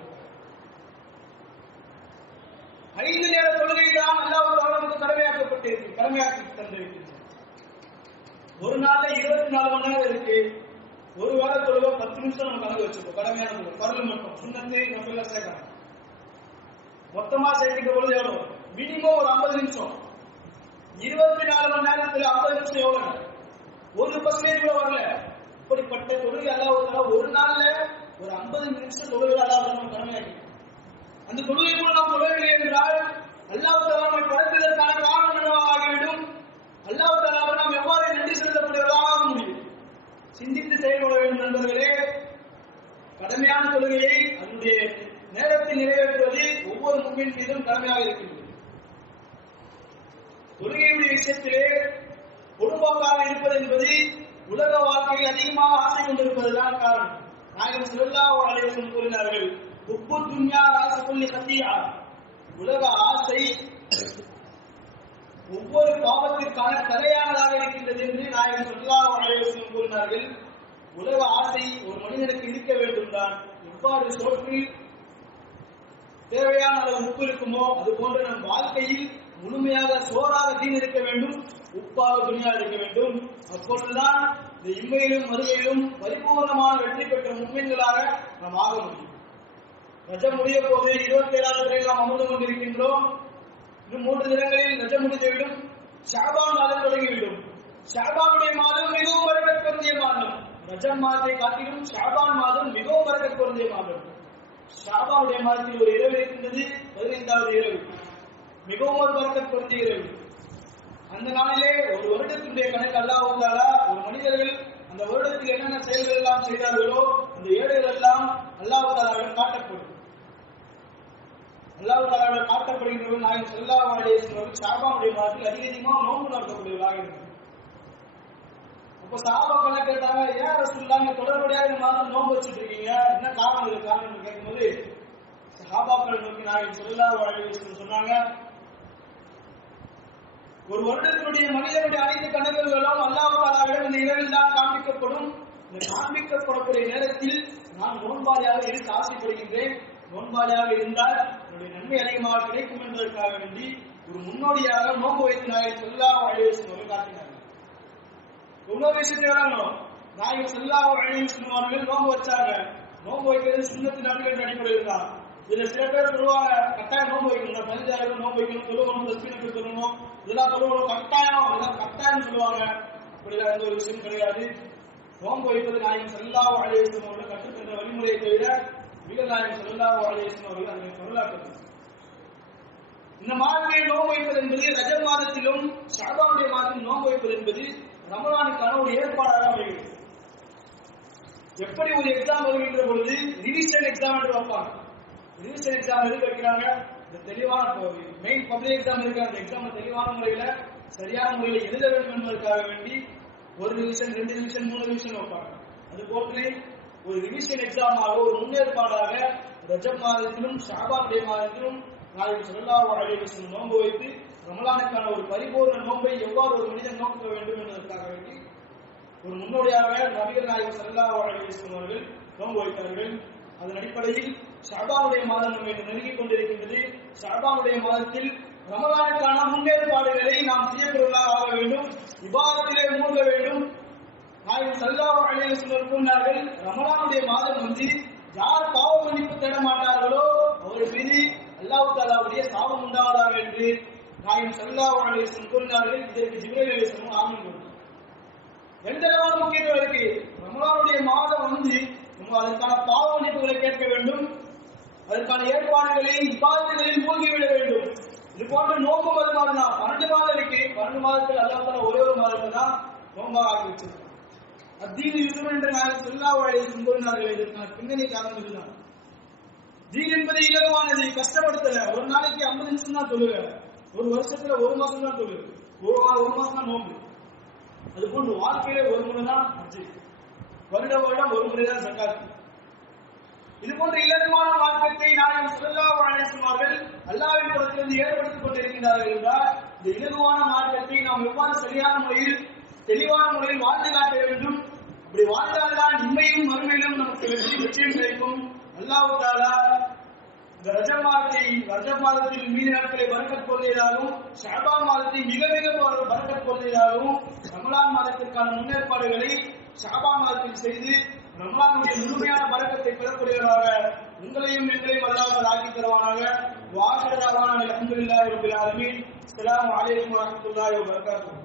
5 நேர தொழுகை தான் அல்லாஹ் தஆலாவுக்கு கடமையாக்கி தந்திருக்கிறது. ஒரு நாள்ல 24 மணி நேரம் இருக்கு. ஒரு வார தொழுகை 10 நிமிஷம் நம்ம கணக்கு வச்சுக்கோ. கடமையான தொழுகை பரல் மட்டும் சுன்னத்தை நம்ம சேர்க்கலாம். மொத்தமா சேர்க்கிற பொழுது எவ்வளவு? மினிமம் ஒரு 50 நிமிஷம். 24 மணி நேரத்துல 50 நிமிஷம் எவ்வளவு? 1% கூட வரல. இப்படிப்பட்ட தொழுகை அல்லாஹ் ஒரு நாள்ல ஒரு 50 நிமிஷம் தொழுகை அல்லாஹ் நம்ம கடமையாக்கி, அந்த தொழுகை கூட நாம் தொழவில்லை என்றால் அல்லாஹ் தஆலா நம்மை படைத்ததற்கான காரணம் என்னவாக வேண்டும்? அல்லாஹ் தஆலாவை நாம் எவ்வாறு நன்றி செலுத்தக்கூடியவர்களாக ஆக முடியும்? சிந்தித்து செயல்பட வேண்டும் நண்பர்களே. கடமையான தொழுகையை அதனுடைய நேரத்தில் நிறைவேற்றுவது ஒவ்வொரு முஃமின் மீதும் கடமையாக இருக்கின்றது. தொழுகையுடைய விஷயத்திலே பொதுவாக்காக இருப்பது என்பது உலக வாழ்க்கையில் அதிகமாக ஆசை கொண்டிருப்பதுதான் காரணம். நாயகம் ஸல்லல்லாஹு அலைஹி வஸல்லம் கூறினார்கள், உப்பு துன்யா ராஸு குல்லி கத்தியா, உலக ஆசை ஒவ்வொரு பாவத்திற்கான தலையானதாக இருக்கின்றது என்று நாயகம் ஸல்லல்லாஹு அலைஹி வஸல்லம் கூறினார்கள். உலக ஆசை ஒரு மனிதனுக்கு இருக்க வேண்டும் தான். எவ்வாறு சோற்றில் தேவையான அளவு உப்பு இருக்குமோ அது போன்று நம் வாழ்க்கையில் முழுமையாக சோறாக தீன் இருக்க வேண்டும், உப்பாக துணியா இருக்க வேண்டும். அப்பொழுதுதான் இந்த இம்மையிலும் மறுமையிலும் பரிபூர்ணமான வெற்றி பெற்ற முஃமின்களாக நாம் ஆக முடியும். ரஜம் முடிய போது 27வது திரையில் நாம் அமர்ந்து கொண்டிருக்கின்றோம். இன்னும் 3 தினங்களில் ரஜம் முடிந்துவிடும். ஷஅபான் மாதம் தொடங்கிவிடும். ஷஅபானுடைய மாதம் மிகவும் பரக்கத் பொருந்திய மாதம். ரஜம் மாதத்தை காட்டிலும் ஷஅபான் மாதம் மிகவும் பரக்கத் பொருந்திய மாதம். ஷஅபானுடைய மாதத்தில் ஒரு இரவு இருக்கின்றது, 15வது இரவு, மிகவும் ஒரு பரக்கத் பொருந்திய இரவு. அந்த நாளிலே ஒரு வருடத்தினுடைய கணக்கு அல்லாஹ் தஆலா ஒரு மனிதர்கள் அந்த வருடத்தில் என்னென்ன செயல்கள் எல்லாம் செய்தார்களோ அந்த ஏடுகள் எல்லாம் அல்லாஹ் தஆலாவிடம் காட்டப்படும். அல்லாஹ் தஆலாவிடம் காட்டப்படுகின்றவர்கள் நாயகம் ஸல்லல்லாஹு அலைஹி வஸல்லம் ஷஅபானுடைய மாதத்தில் அதிகமாக நோன்பு நடத்தக்கூடியவர்களாக இருந்தார்கள். அப்ப சஹாபாக்கள் கேட்டாங்க, ஏன் ரசூலுல்லாஹ் நீங்க தொடர்புடையாக இந்த மாதம் நோன்பு வச்சுட்டு இருக்கீங்க, என்ன காரணம் இருக்கு காரணம் கேட்கும்போது சஹாபாக்கள் நோக்கி நாயகம் ஸல்லல்லாஹு அலைஹி வஸல்லம் சொன்னாங்க, ஒரு வருடத்தினுடைய மனிதனுடைய அனைத்து கணக்குகளும் அல்லாஹ் தஆலாவிடம் இந்த இரவில் தான் காண்பிக்கப்படும். இந்த காண்பிக்கப்படக்கூடிய நேரத்தில் நான் நோன்பாளியாக இருக்க ஆசைப்படுகின்றேன். நோன்பாளியாக இருந்தால் என்னுடைய நன்மை அதிகமாக கிடைக்கும் என்பதற்காக வேண்டி ஒரு முன்னோடியாக நோன்பு வைத்து நாயகம் ஸல்லல்லாஹு அலைஹி வஸல்லம் காட்டினார்கள். இன்னொரு விஷயத்தை விளங்கணும், நாயகம் ஸல்லல்லாஹு அலைஹி வஸல்லம் அவர்கள் நோன்பு வச்சாங்க. நோன்பு வைக்கிறது சுன்னத்து நபிகள் அடிப்படையில் தான். இதுல சில பேர் சொல்லுவாங்க, கட்டாயம் நோன்பு வைக்கணும், 15 நோன்பு வைக்கணும், தொழுவணும், தஸ்பீஹ் சொல்லணும், இதெல்லாம் தொழுவணும் கட்டாயம், இதெல்லாம் கட்டாயம் சொல்லுவாங்க. அப்படிலாம் எந்த ஒரு விஷயம் கிடையாது. நோன்பு வைப்பது நாயகம் ஸல்லல்லாஹு அலைஹி வஸல்லம் அவர்கள் கற்றுத்தந்த வழிமுறையை தவிர நாயகம் ஸல்லல்லாஹு அலைஹி வஸல்லம் அவர்கள் அதனை சொல்லலாக்கவில்லை. இந்த மாதத்தில் நோன்பு வைப்பது என்பது ரஜப் மாதத்திலும் ஷஅபானுடைய மாதத்தில் நோன்பு வைப்பது என்பது ரமலானுக்கான ஒரு ஏற்பாடாக அமைகிறது. எப்படி ஒரு எக்ஸாம் வருகின்ற பொழுது ரிவிஷன் எக்ஸாம் என்று வைப்பாங்க. ரிவிஷன் எக்ஸாம் எதுக்கு வைக்கிறாங்க? இந்த தெளிவான மெயின் பப்ளிக் எக்ஸாம் இருக்கு, அந்த எக்ஸாம் தெளிவான முறையில சரியான முறையில் எழுத வேண்டும் என்பதற்காக வேண்டி ஒரு ரிவிஷன், 2 ரிவிஷன், 3 ரிவிஷன் வைப்பாங்க. அது போன்று ஒரு ரிவிஷன் எக்ஸாமாக ஒரு முன்னேற்பாடாக ரஜப் மாதத்திலும் ஷஅபானுடைய மாதத்திலும் நாயகம் ஸல்லல்லாஹு அலைஹி வஸல்லம் நோன்பு வைத்து ரமலானுக்கான ஒரு பரிபூர்ண நோன்பை எவ்வாறு ஒரு மனிதன் நோக்க வேண்டும் என்பதற்காக வேண்டி ஒரு முன்னோடியாக நபிகள் நாயகம் ஸல்லல்லாஹு அலைஹி வஸல்லம் அவர்கள் நோன்பு வைத்தார்கள். அதன் அடிப்படையில் ஷஅபானுடைய மாதம் நம்மை நெருங்கிக் கொண்டிருக்கின்றது. ஷஅபானுடைய மாதத்தில் ரமலானுக்கான முன்னேற்பாடுகளை நாம் செய்யப்படுவதாக ஆக வேண்டும், இபாதத்திலே மூழ்க வேண்டும். நாயகம் ஸல்லல்லாஹு அலைஹி வஸல்லம் கூறினார்கள், ரமலானுடைய மாதம் வந்து யார் பாவ மன்னிப்பு தேட மாட்டார்களோ அவர் மீது அல்லாஹ் தஆலாவுடைய சாபம் உண்டாவதாக என்று நாயகம் ஸல்லல்லாஹு அலைஹி வஸல்லம் கூறினார்கள், இதற்கு ஜிப்ரீல் அலைஹிஸ்ஸலாம் ஆமீன் கொடுத்தார். எந்த அளவுக்கு முக்கியத்துவம் இருக்கு? ரமலானுடைய மாதம் நம்ம அதற்கான பாவ மன்னிப்புகளை கேட்க வேண்டும், அதற்கான ஏற்பாடுகளை இபாதத்துகளில் மூழ்கிவிட வேண்டும். இது போன்ற நோம்பு வருமானம் தான் 12 மாதம் இருக்கு. 12 மாதத்தில் அல்லாஹ் தஆலா ஒரே ஒரு மாதத்தை தான் நோம்பாக ஆக்கி வச்சிருக்கான். அத்தீன் யுஸ்ர் என்று நாயகம் ஸல்லல்லாஹு அலைஹி வஸல்லம் கூறினார்கள். இதற்கான பின்னணி காரணம் இதுதான். தீன் என்பது இலகுவானது, கஷ்டப்படுத்தல. ஒரு நாளைக்கு 50 நிமிஷம் தான் தொழுக, ஒரு வருஷத்துல ஒரு மாசம் தான் தொழுக, ஒரு மாசம் தான் நோம்பு. அது போன்று வாழ்க்கையில ஒரு முறை தான் ஹஜ், வருடம் ஒரு முறை தான் ஜகாத். இது போன்ற இலகுவான மார்க்கத்தை நாயகம் ஸல்லல்லாஹு அலைஹி வஸல்லம் அவர்கள் அல்லாஹ்வின் புறத்திலிருந்து ஏற்படுத்திக் கொண்டிருக்கிறார்கள் என்றால், இந்த இலகுவான மார்க்கத்தை நாம் எவ்வாறு சரியான முறையில் தெளிவான முறையில் வாழ்ந்து காட்ட வேண்டும். அப்படி வாழ்ந்தால்தான் இம்மையும் மறுமையிலும் நமக்கு வெற்றியும் கிடைக்கும். அல்லாஹ் தஆலா இந்த ரஜப் மாதத்தில் மீதி நாட்களை பரக்கத் பொருளியதாகவும், ஷஅபான் மாதத்தை மிக மிக பரக்கத் பொருளியதாகவும், ரமலான் மாதத்திற்கான முன்னேற்பாடுகளை ஷஅபான் மாதத்தில் செய்து ரமலானுடைய முழுமையான பரக்கத்தை பெறக்கூடியவராக உங்களையும் எங்களையும் அல்லாஹ் ஆக்கி தருவானாக. வாஹிரு தஅவானா அல்ஹம்துலில்லாஹி ரப்பில் ஆலமீன். அஸ்ஸலாமு அலைக்கும் வரஹ்மத்துல்லாஹி வபரகாத்துஹு.